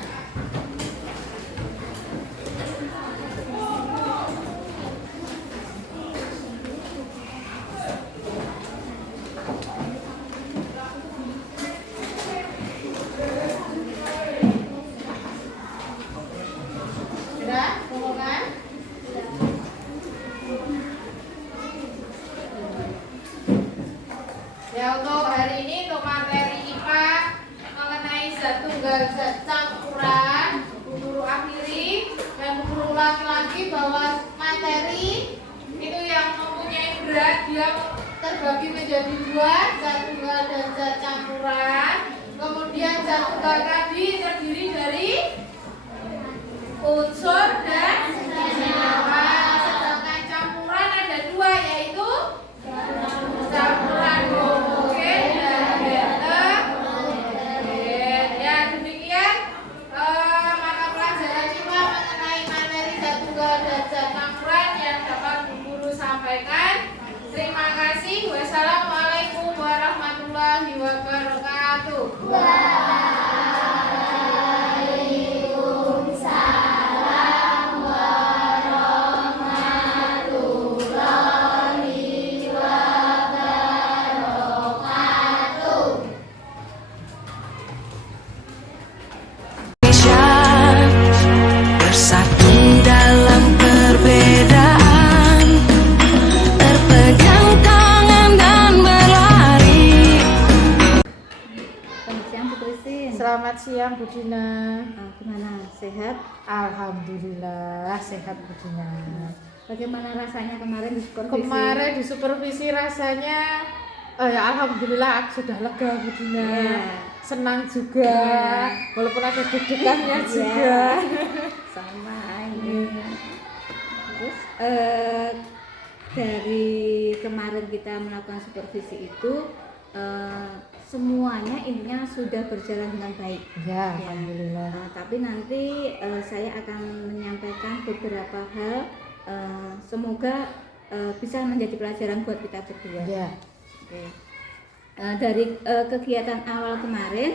Sudah, rombongan? Ya, untuk hari ini untuk materi IPA mengenai zat tunggal zat campuran, Bu Guru akhiri dan Bu Guru ulangi lagi bahwa materi itu yang mempunyai berat dia terbagi menjadi dua, zat tunggal dan zat campuran. Kemudian zat tunggal tadi terdiri dari unsur dan senyawa, sedangkan campuran ada dua, yaitu campuran homogen dan heterogen. Ya, demikian mata pelajaran IPA mengenai materi zat tunggal dan zat campuran yang dapat Bu Guru sampaikan. Terima kasih. Wassalamualaikum warahmatullahi wabarakatuh. Indonesia bersatu dalam perbedaan, terpegang tangan dan berlari. Selamat siang Bu Christine. Selamat siang Bu Dina. Gimana? Sehat? Alhamdulillah sehat Bu Dina. Bagaimana rasanya kemarin di supervisi? Kemarin di supervisi rasanya ya alhamdulillah sudah lega Bu Dina. Iya. Senang juga, walaupun ada deg-degannya Iya. juga. Sama ini. Terus dari kemarin kita melakukan supervisi itu semuanya intinya sudah berjalan dengan baik. Ya, Ya. alhamdulillah. Tapi nanti saya akan menyampaikan beberapa hal, semoga bisa menjadi pelajaran buat kita berdua. Ya. Oke. Dari kegiatan awal kemarin,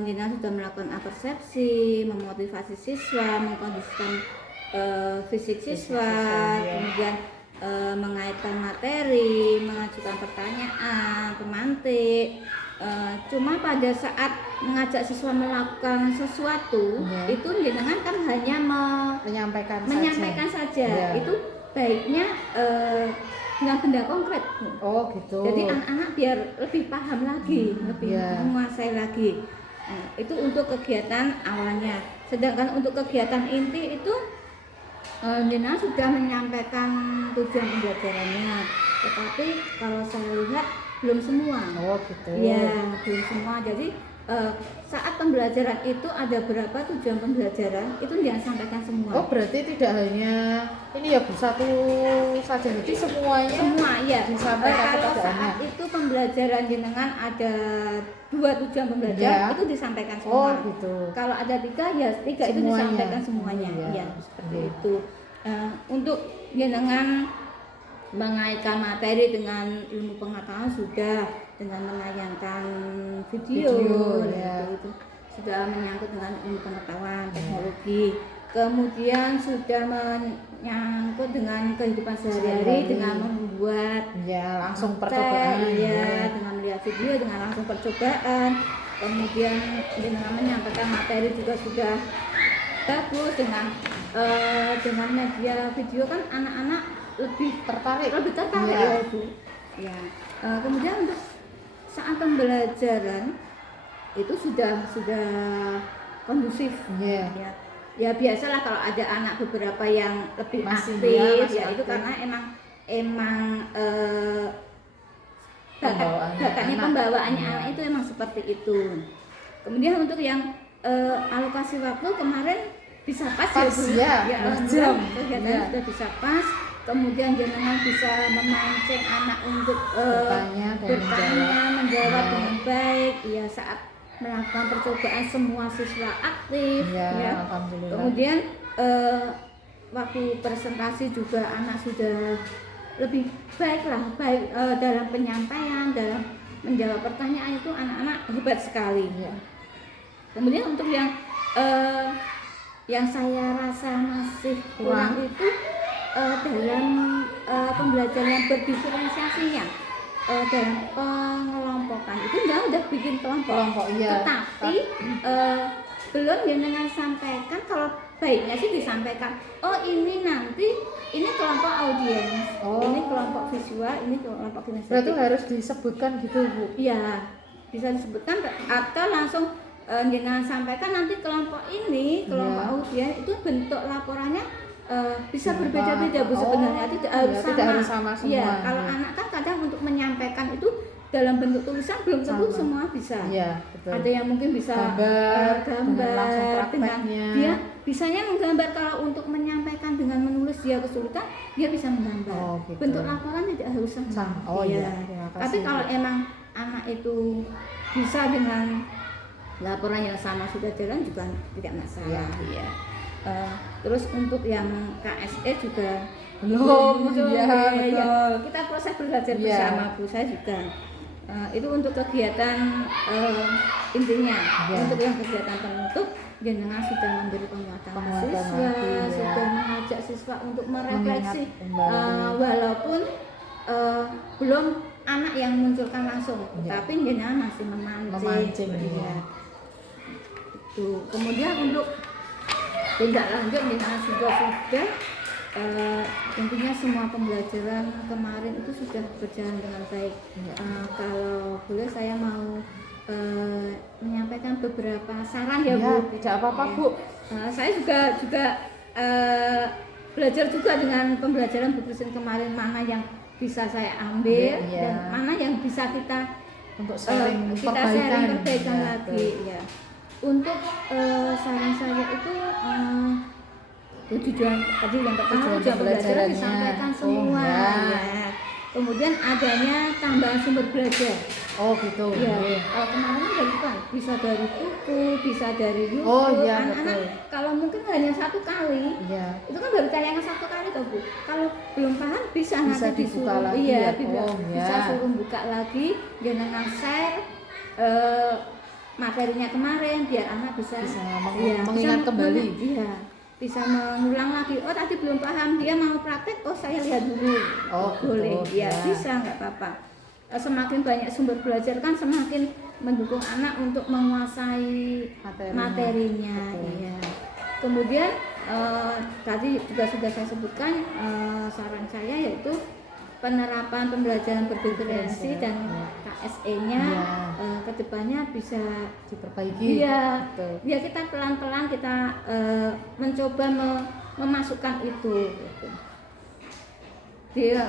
Nina sudah melakukan persepsi, memotivasi siswa, mengkondisikan fisik siswa, ya. kemudian mengaitkan materi, mengajukan pertanyaan, pemantik. Cuma pada saat mengajak siswa melakukan sesuatu, Ya. itu jenengan kan hanya menyampaikan saja. Ya. Itu baiknya dengan benda konkret. Oh gitu. Jadi anak-anak biar lebih paham lagi, lebih Ya. menguasai lagi. Nah, itu untuk kegiatan awalnya. Sedangkan untuk kegiatan inti itu Nina sudah menyampaikan tujuan pembelajarannya. Tetapi kalau saya lihat belum semua. Oh gitu. Ya, belum semua. Jadi saat pembelajaran itu ada berapa tujuan pembelajaran itu jangan sampaikan semua. Oh berarti tidak hanya ini ya Bu satu saja, jadi semuanya Semua ya. disampaikan Kalau kepada saat anak. itu pembelajaran jenengan ada 2 tujuan pembelajaran Ya. itu disampaikan Oh semua. gitu. Kalau ada 3 ya 3 itu Semuanya. disampaikan semuanya. Iya. Ya, seperti Iya. itu. Untuk jenengan mengaitkan materi dengan ilmu pengetahuan sudah, dengan menayangkan video, ya. itu sudah menyangkut dengan ilmu pengetahuan, teknologi. Kemudian sudah menyangkut dengan kehidupan sehari-hari Sehari-hari. dengan membuat Ya langsung tes, percobaan. ya, dengan melihat video, dengan langsung percobaan. Kemudian dengan menyampaikan materi juga sudah bagus, dengan media video kan anak-anak lebih tertarik Ya. ya Bu. Ya. Kemudian untuk saat pembelajaran itu sudah kondusif. Ya. Ya. Ya biasalah kalau ada anak beberapa yang lebih Masih, aktif, ya, masih ya itu aktif. karena emang Pembawaannya anak. pembawaannya Ya. anak itu emang seperti itu. Kemudian untuk yang alokasi waktu kemarin bisa pas, Pas, Bu. ya, 2 jam. Kegiatan Ya. sudah bisa pas. Kemudian jenengan bisa memancing anak untuk Bertanya dan menjawab Ya. dengan baik. Ya saat melakukan percobaan semua siswa aktif. Ya, alhamdulillah. Kemudian waktu presentasi juga anak sudah lebih baik dalam penyampaian, dalam menjawab pertanyaan itu anak-anak hebat sekali. Ya. Kemudian untuk yang saya rasa masih kurang itu dalam pembelajaran berdiferensiasinya, dalam pengelompokan itu udah bikin kelompok, iya. tetapi belum dengan sampaikan. Kalau baiknya sih disampaikan, oh ini nanti ini kelompok audiens, ini kelompok visual, ini kelompok kinestetik. Berarti harus disebutkan gitu Bu? Iya, bisa disebutkan atau langsung jangan sampaikan nanti kelompok ini, kelompok audiens itu bentuk laporannya bisa berbeda-beda Bu, sebenarnya tidak harus sama. semua. Iya, kalau anak kan kadang untuk menyampaikan itu dalam bentuk tulisan belum tentu semua bisa. Iya, betul. Ada yang mungkin bisa gambar dengan dia bisanya menggambar. Kalau untuk menyampaikan dengan menulis dia kesulitan, dia bisa menggambar. Gitu. Bentuk laporan tidak harus sama. Iya. Tapi kalau emang anak itu bisa dengan laporan yang sama sudah jalan juga tidak masalah. Iya. Terus untuk yang KSE juga belum. Ya. Kita proses belajar bersama Bu, saya juga. Itu untuk kegiatan intinya. Untuk yang kegiatan penutup, jenengan sudah memberi penguatan siswa, sudah mengajak siswa untuk merefleksi, walaupun belum anak yang munculkan langsung, tapi jenengan masih memancing. Ya. Itu. Kemudian untuk tindak lanjut jenengan sudah intinya semua pembelajaran kemarin itu sudah berjalan dengan baik. Kalau boleh saya mau menyampaikan beberapa saran ya Bu. Tidak apa-apa Bu. Saya juga belajar juga dengan pembelajaran Bu Christine kemarin, mana yang bisa saya ambil dan mana yang bisa kita untuk sharing perbaikan lagi. Ya. Untuk saran saya itu tujuan tadi yang pertama tujuan pembelajaran disampaikan semua. Ya. Kemudian adanya tambahan sumber belajar. Gitu. Ya. Kalau kemarin dari kan bisa dari buku, bisa dari YouTube. Anak-anak kalau mungkin hanya satu kali, itu kan baru tayangan satu kali toh Bu. Kalau belum paham bisa nanti dibuka disuruh, lagi. Bisa suruh buka lagi, jangan share materinya kemarin biar anak bisa mengingat kembali. Bisa mengulang lagi. Oh tadi belum paham, dia mau praktek, oh saya lihat dulu. Boleh, bisa, nggak apa-apa. Semakin banyak sumber belajar kan semakin mendukung anak untuk menguasai materinya. Ya. Kemudian tadi juga sudah saya sebutkan saran saya yaitu penerapan pembelajaran berdiferensi dan KSE-nya kedepannya bisa diperbaiki. Ya kita pelan-pelan kita mencoba memasukkan itu.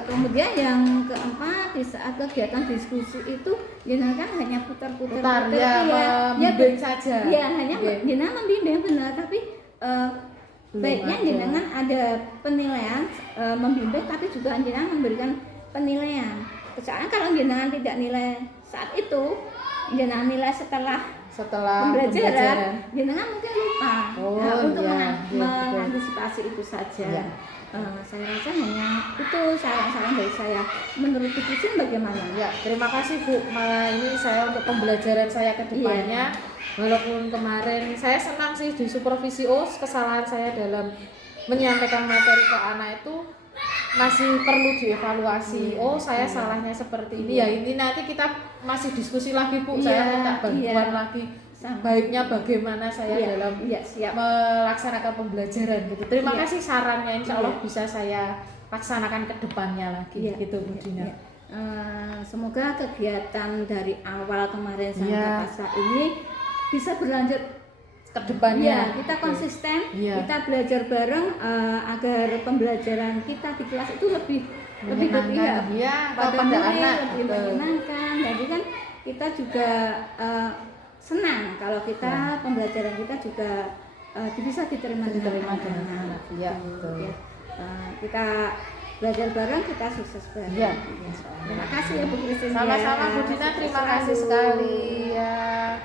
Kemudian yang keempat, di saat kegiatan diskusi itu jenengan hanya putar-putar membimbing saja. Hanya jenengan membimbing benar, tapi baiknya jenengan ada penilaian membimbing, tapi juga jenengan memberikan penilaian. Soalnya kalau jenengan tidak nilai saat itu, jenengan nilai setelah pembelajaran, jenengan mungkin lupa. Untuk mengantisipasi itu saja. Saya rasa hanya itu saran-saran dari saya. Menurut Bu Christine bagaimana? Terima kasih Bu. Malah ini saya untuk pembelajaran saya ke depannya. Walaupun kemarin saya senang sih di supervisi kesalahan saya dalam menyampaikan materi ke anak itu masih perlu dievaluasi. Saya salahnya seperti ini. Ini nanti kita masih diskusi lagi Bu. Saya minta bantuan lagi. Baiknya bagaimana saya dalam melaksanakan pembelajaran gitu. Terima kasih sarannya, insya Allah bisa saya laksanakan ke depannya lagi gitu Bu Dina. Semoga kegiatan dari awal kemarin sampai masa ini bisa berlanjut ke depannya. Kita konsisten, kita belajar bareng agar pembelajaran kita di kelas itu lebih berpihak pada anak, lebih menyenangkan. Jadi kan kita juga senang kalau kita pembelajaran kita juga bisa diterima dengan anak. Kita belajar bareng, kita sukses bareng. Terima kasih ya Bu Christine. Sama-sama Bu Dina, terima kasih sekali ya.